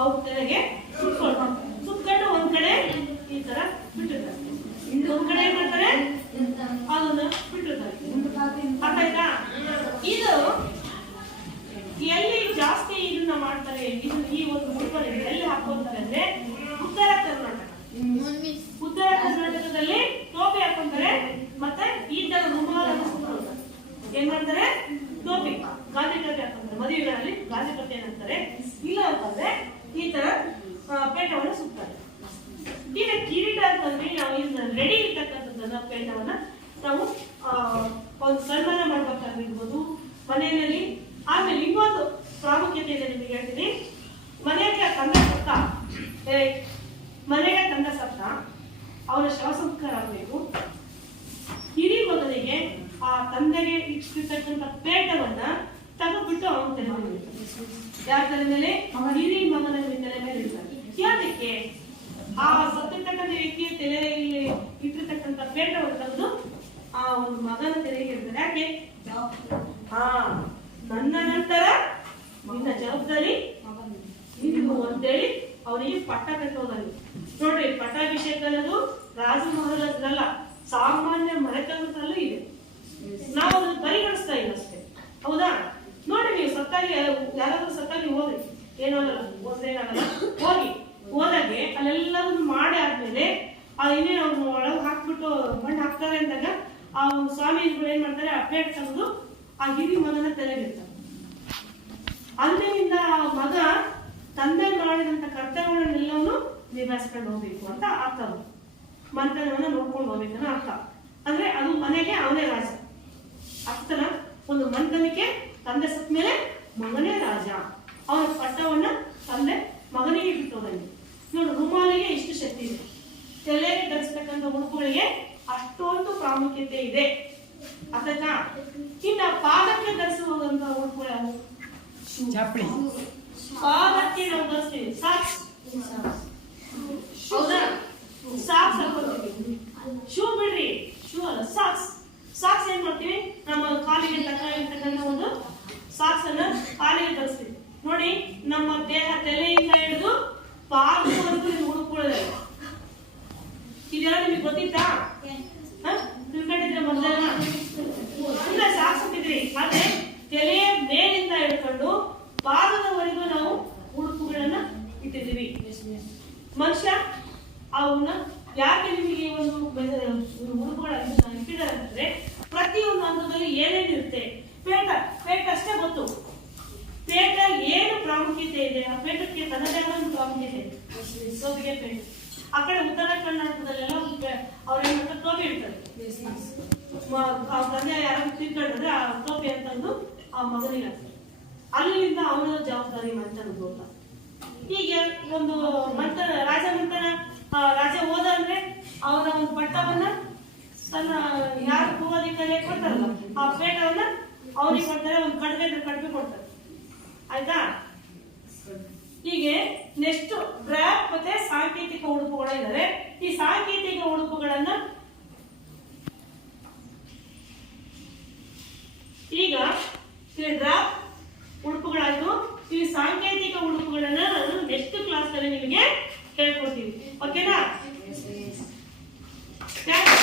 ಅವ್ರ ತಲೆಗೆ ಸುತ್ಕೊಂಡು ಒಂದ್ ಕಡೆ ಈ ತರ ಬಿಟ್ಟಿರ್ತಾರೆ. ಒಂದ್ ಕಡೆ ಏನ್ ಮಾಡ್ತಾರೆ, ಅದನ್ನ ಬಿಟ್ಟಿರ್ತಾರೆ. ಅರ್ಥ ಆಯ್ತಾ? ಇದು ಎಲ್ಲಿ ಜಾಸ್ತಿ ಇದನ್ನ ಮಾಡ್ತಾರೆ, ಈ ಒಂದು ಉಡುಪನ್ನು ಎಲ್ಲಿ ಹಾಕೊಂತಾರೆ ಅಂದ್ರೆ ಉತ್ತರ ಕರ್ನಾಟಕದಲ್ಲಿ ಟೋಪಿ ಹಾಕೊಂತಾರೆ. ಮತ್ತೆ ಈ ತರ ರುಮಾಲನ್ನು ಸುತ್ಕೊಳ್ತಾರೆ. ಏನ್ ಮಾಡ್ತಾರೆ, ಟೋಪಿ ಗಾಂಧಿ ಕತೆ ಹಾಕೊಂತಾರೆ. ಮದುವೆಗಳಲ್ಲಿ ಗಾಂಧಿ ಕತೆ ಏನಂತಾರೆ. ಇಲ್ಲ ಅಂತಂದ್ರೆ ಈ ತರ ಪೇಟವನ್ನು ಸುತ್ತಾರೆ. ಈಗ ಕಿರೀಟ ಅಂತಂದ್ರೆ ನಾವು ರೆಡಿ ಇರ್ತಕ್ಕಂಥದ್ದನ್ನ ಪೇಟವನ್ನ ನಾವು ಒಂದು ಸನ್ಮಾನ ಮಾಡ್ಬೇಕಾಗಿರ್ಬೋದು ಮನೆಯಲ್ಲಿ. ಆಮೇಲೆ ಇನ್ನೊಂದು ಪ್ರಾಮುಖ್ಯತೆ ಇದೆ ನಿಮಗೆ ಹೇಳ್ತೀನಿ. ಮನೆಗೆ ಕಂದ ಸತ್ತ ಅವರ ಶವ ಸಂಸ್ಕಾರ ಆಗಬೇಕು. ಹಿರಿ ಮಗನಿಗೆ ಆ ತಂದೆಗೆ ಇಟ್ಟಿರ್ತಕ್ಕಂಥ ಪೇಟವನ್ನ ತೆಗೆದ್ಬಿಟ್ಟು ಅವನ ತಲೆ ಮೇಲೆ ಇಡ್ತಾರೆ. ಯಾರ ತಲೆ ಮೇಲೆ? ಹಿರಿ ಮಗನ ತಲೆ ಮೇಲೆ ಇಡ್ತಾರೆ. ಯಾಕೆ? ಆ ಸತ್ತಿರ್ತಕ್ಕಂಥ ವ್ಯಕ್ತಿಯ ತಲೆಯಲ್ಲಿ ಇಟ್ಟಿರ್ತಕ್ಕಂಥ ಪೇಟವನ್ನು ತೆಗೆದು ಆ ಒಂದು ಮಗನ ತಲೆಗೆ ಇಡ್ತಾರೆ. ಯಾಕೆ? ನನ್ನ ನಂತರ ನಿನ್ನ ಜವಾಬ್ದಾರಿ ಇದು ಅಂತೇಳಿ ಅವನಿಗೆ ಪಟ್ಟ ಕಟ್ಟೋದಲ್ಲಿ. ನೋಡ್ರಿ, ಪಟ್ಟಾಭಿಷೇಕ ಅನ್ನೋದು ರಾಜ ಮಹಾರಾಜರಲ್ಲ, ಸಾಮಾನ್ಯ ಮನೆತನದಲ್ಲೂ ಇದೆ. ನಾವು ಅದನ್ನು ಪರಿಗಣಿಸ್ತಾ ಇಲ್ಲ ಅಷ್ಟೇ. ಹೌದಾ? ನೋಡಿ, ನೀವು ಸತ್ತಾಗಿ ಯಾರಾದ್ರೂ ಸತ್ತಾಗಿ ಹೋದ್ರಿ, ಏನಾಗಲ್ಲ, ಹೋದ್ರೇನಾಗಲ್ಲ, ಹೋದಾಗೆ ಅಲ್ಲೆಲ್ಲದನ್ನು ಮಾಡಿ ಆದ್ಮೇಲೆ ಇನ್ನೇನು ಅವ್ರು ಒಳಗೆ ಹಾಕ್ಬಿಟ್ಟು ಮಣ್ಣು ಹಾಕ್ತಾರೆ ಅಂದಾಗ ಆ ಒಂದು ಸ್ವಾಮೀಜಿಗಳು ಏನ್ ಮಾಡ್ತಾರೆ, ಆ ಪ್ಲೇಟ್ ತೆಗೆದು ಆ ಹಿರಿ ಮಗನ ತಲೆಗಿರ್ತಾರೆ. ಅಂದಿನಿಂದ ಮಗ ತಂದೆ ಮಾಡಿದಂತ ಕರ್ತವ್ಯಗಳನ್ನೆಲ್ಲವನ್ನು ನಿಭಾಯಿಸ್ಕೊಂಡು ಹೋಗ್ಬೇಕು ಅಂತ ಅರ್ಥ. ಮಂತ್ರವನ್ನ ನೋಡ್ಕೊಂಡು ಹೋಗ್ಬೇಕನ್ನ ಅರ್ಥ. ಅಂದ್ರೆ ಅದು ಮನೆಗೆ ಅವನೇ ರಾಜ. ಅರ್ಥನ ಒಂದು ಮಂತ್ರನಿಗೆ ತಂದೆ ಸತ್ ಮೇಲೆ ಮಗನೇ ರಾಜ. ಅವನ ಪಟ್ಟವನ್ನ ತಂದೆ ಮಗನಿಗೆ ಬಿಟ್ಟೋದಂಗೆ. ನೋಡಿ, ರುಮಾಲಿಗೆ ಇಷ್ಟು ಶಕ್ತಿ ಇದೆ. ತಲೆಗೆ ಧರಿಸ್ತಕ್ಕಂಥ ಉಡುಪುಗಳಿಗೆ ಅಷ್ಟೊಂದು ಪ್ರಾಮುಖ್ಯತೆ ಇದೆ. ಅರ್ಥಾಯ್ತಾ? ಇನ್ನ ಪಾದಕ್ಕೆ ಧರಿಸುವಂತ ಉಡುಪುಗಳು ಪಾದಕ್ಕೆ ನಾವು ಧರಿಸ್ತೀವಿ ಸಾಕ್ಸ್. ಹೌದಾ? ಸಾಕ್ಸ್ ಹಾಕೋತೀವಿ. ಶೂ ಬಿಡ್ರಿ, ಶೂ ಅಲ್ಲ, ಸಾಕ್ಸ್. ಸಾಕ್ಸ್ ಏನ್ ಮಾಡ್ತೀವಿ, ನಮ್ಮ ಕಾಲಿಗೆ ತಕ್ಕಂತ ಒಂದು ಸಾಕ್ಸ್ ಅನ್ನ ಕಾಲಿಗೆ ಧರಿಸ್ತೀವಿ. ನೋಡಿ, ನಮ್ಮ ದೇಹ ತಲೆಯಿಂದ ಹಿಡಿದು ಪಾದವರೆಗೂ ಉಡುಪುಗಳಿದೆ. ಇದೆಲ್ಲ ನಿಮಗೆ ಗೊತ್ತಿತ್ತಾ? ತಿಳ್ಕೊಂಡಿದ್ರೆ ಮೊದಲೆಲ್ಲ ಸಾಕ್ಸ್ ಹಾಕಿದ್ರಿ. ಆದ್ರೆ ತಲೆಯ ಮೇಲಿಂದ ಹಿಡ್ಕೊಂಡು ಪಾದದವರೆಗೂ ನಾವು ಉಡುಪುಗಳನ್ನ ಇಟ್ಟಿದ್ದೀವಿ. ಮನುಷ್ಯ ಅವನ್ನ ಯಾಕೆ ನಿಮಗೆ ಒಂದು ಉಡುಪುಗಳನ್ನ ಇಟ್ಟಿದ್ದಾರೆ ಅಂತಂದ್ರೆ ಪ್ರತಿಯೊಂದು ಹಂತದಲ್ಲಿ ಏನೇನಿರುತ್ತೆ. ಪೇಟ ಅಷ್ಟೇ ಗೊತ್ತು. ಪೇಟ ಏನು ಪ್ರಾಮುಖ್ಯತೆ ಇದೆ, ಆ ಪೇಟಕ್ಕೆ ತನ್ನದೇ ಆದ ಒಂದು ಪ್ರಾಮುಖ್ಯತೆ ಇದೆ. ಟೋಪಿಗೆ ಪೇಟ. ಆ ಕಡೆ ಉತ್ತರ ಕರ್ನಾಟಕದಲ್ಲೆಲ್ಲ ಅವ್ರು ಏನ್ ಮಾಡ್ತಾರೆ, ಟೋಪಿ ಇಡ್ತಾರೆ. ಅವ್ರ ತಂದೆ ಯಾರು ತಿಳ್ಕೊಂಡ್ರೆ ಆ ಟೋಪಿ ಅಂತಂದು ಆ ಮಗನಿಗೆ ಹಾಕ್ತಾರೆ. ಅಲ್ಲಿಂದ ಅವನ ಜವಾಬ್ದಾರಿ ಮಂತ್ರನದ್ದು ಅಂತ. ಹೀಗೆ ಒಂದು ರಾಜ ಹೋದ ಅಂದ್ರೆ ಅವನ ಒಂದು ಪಟ್ಟವನ್ನ ತನ್ನ ಯಾರು ಪೂರ್ವಾಧಿಕಾರಿ ಕೊಡ್ತಾರಲ್ಲ ಆ ಪೇಟವನ್ನ ಅವ್ರಿಗೆ ಕೊಡ್ತಾರೆ. ಒಂದು ಕಡಿಮೆ ಕೊಡ್ತಾರೆ. ಆಯ್ತಾ? ಹೀಗೆ ನೆಕ್ಸ್ಟ್ ಡ್ರಾಪ್ ಮತ್ತೆ ಸಾಂಕೇತಿಕ ಉಡುಪುಗಳು ಇದಾವೆ. ಈ ಸಾಂಕೇತಿಕ ಉಡುಪುಗಳನ್ನ ಈಗ ಡ್ರಾಪ್ ಉಡುಪುಗಳಾಯ್ತು. ಈ ಸಾಂಕೇತಿಕ ಉಡುಪುಗಳನ್ನ ನಾನು ನೆಕ್ಸ್ಟ್ ಕ್ಲಾಸ್ ಅಲ್ಲಿ ನಿಮಗೆ ಹೇಳ್ಕೊಡ್ತೀವಿ. ಓಕೆನಾ? Thank you.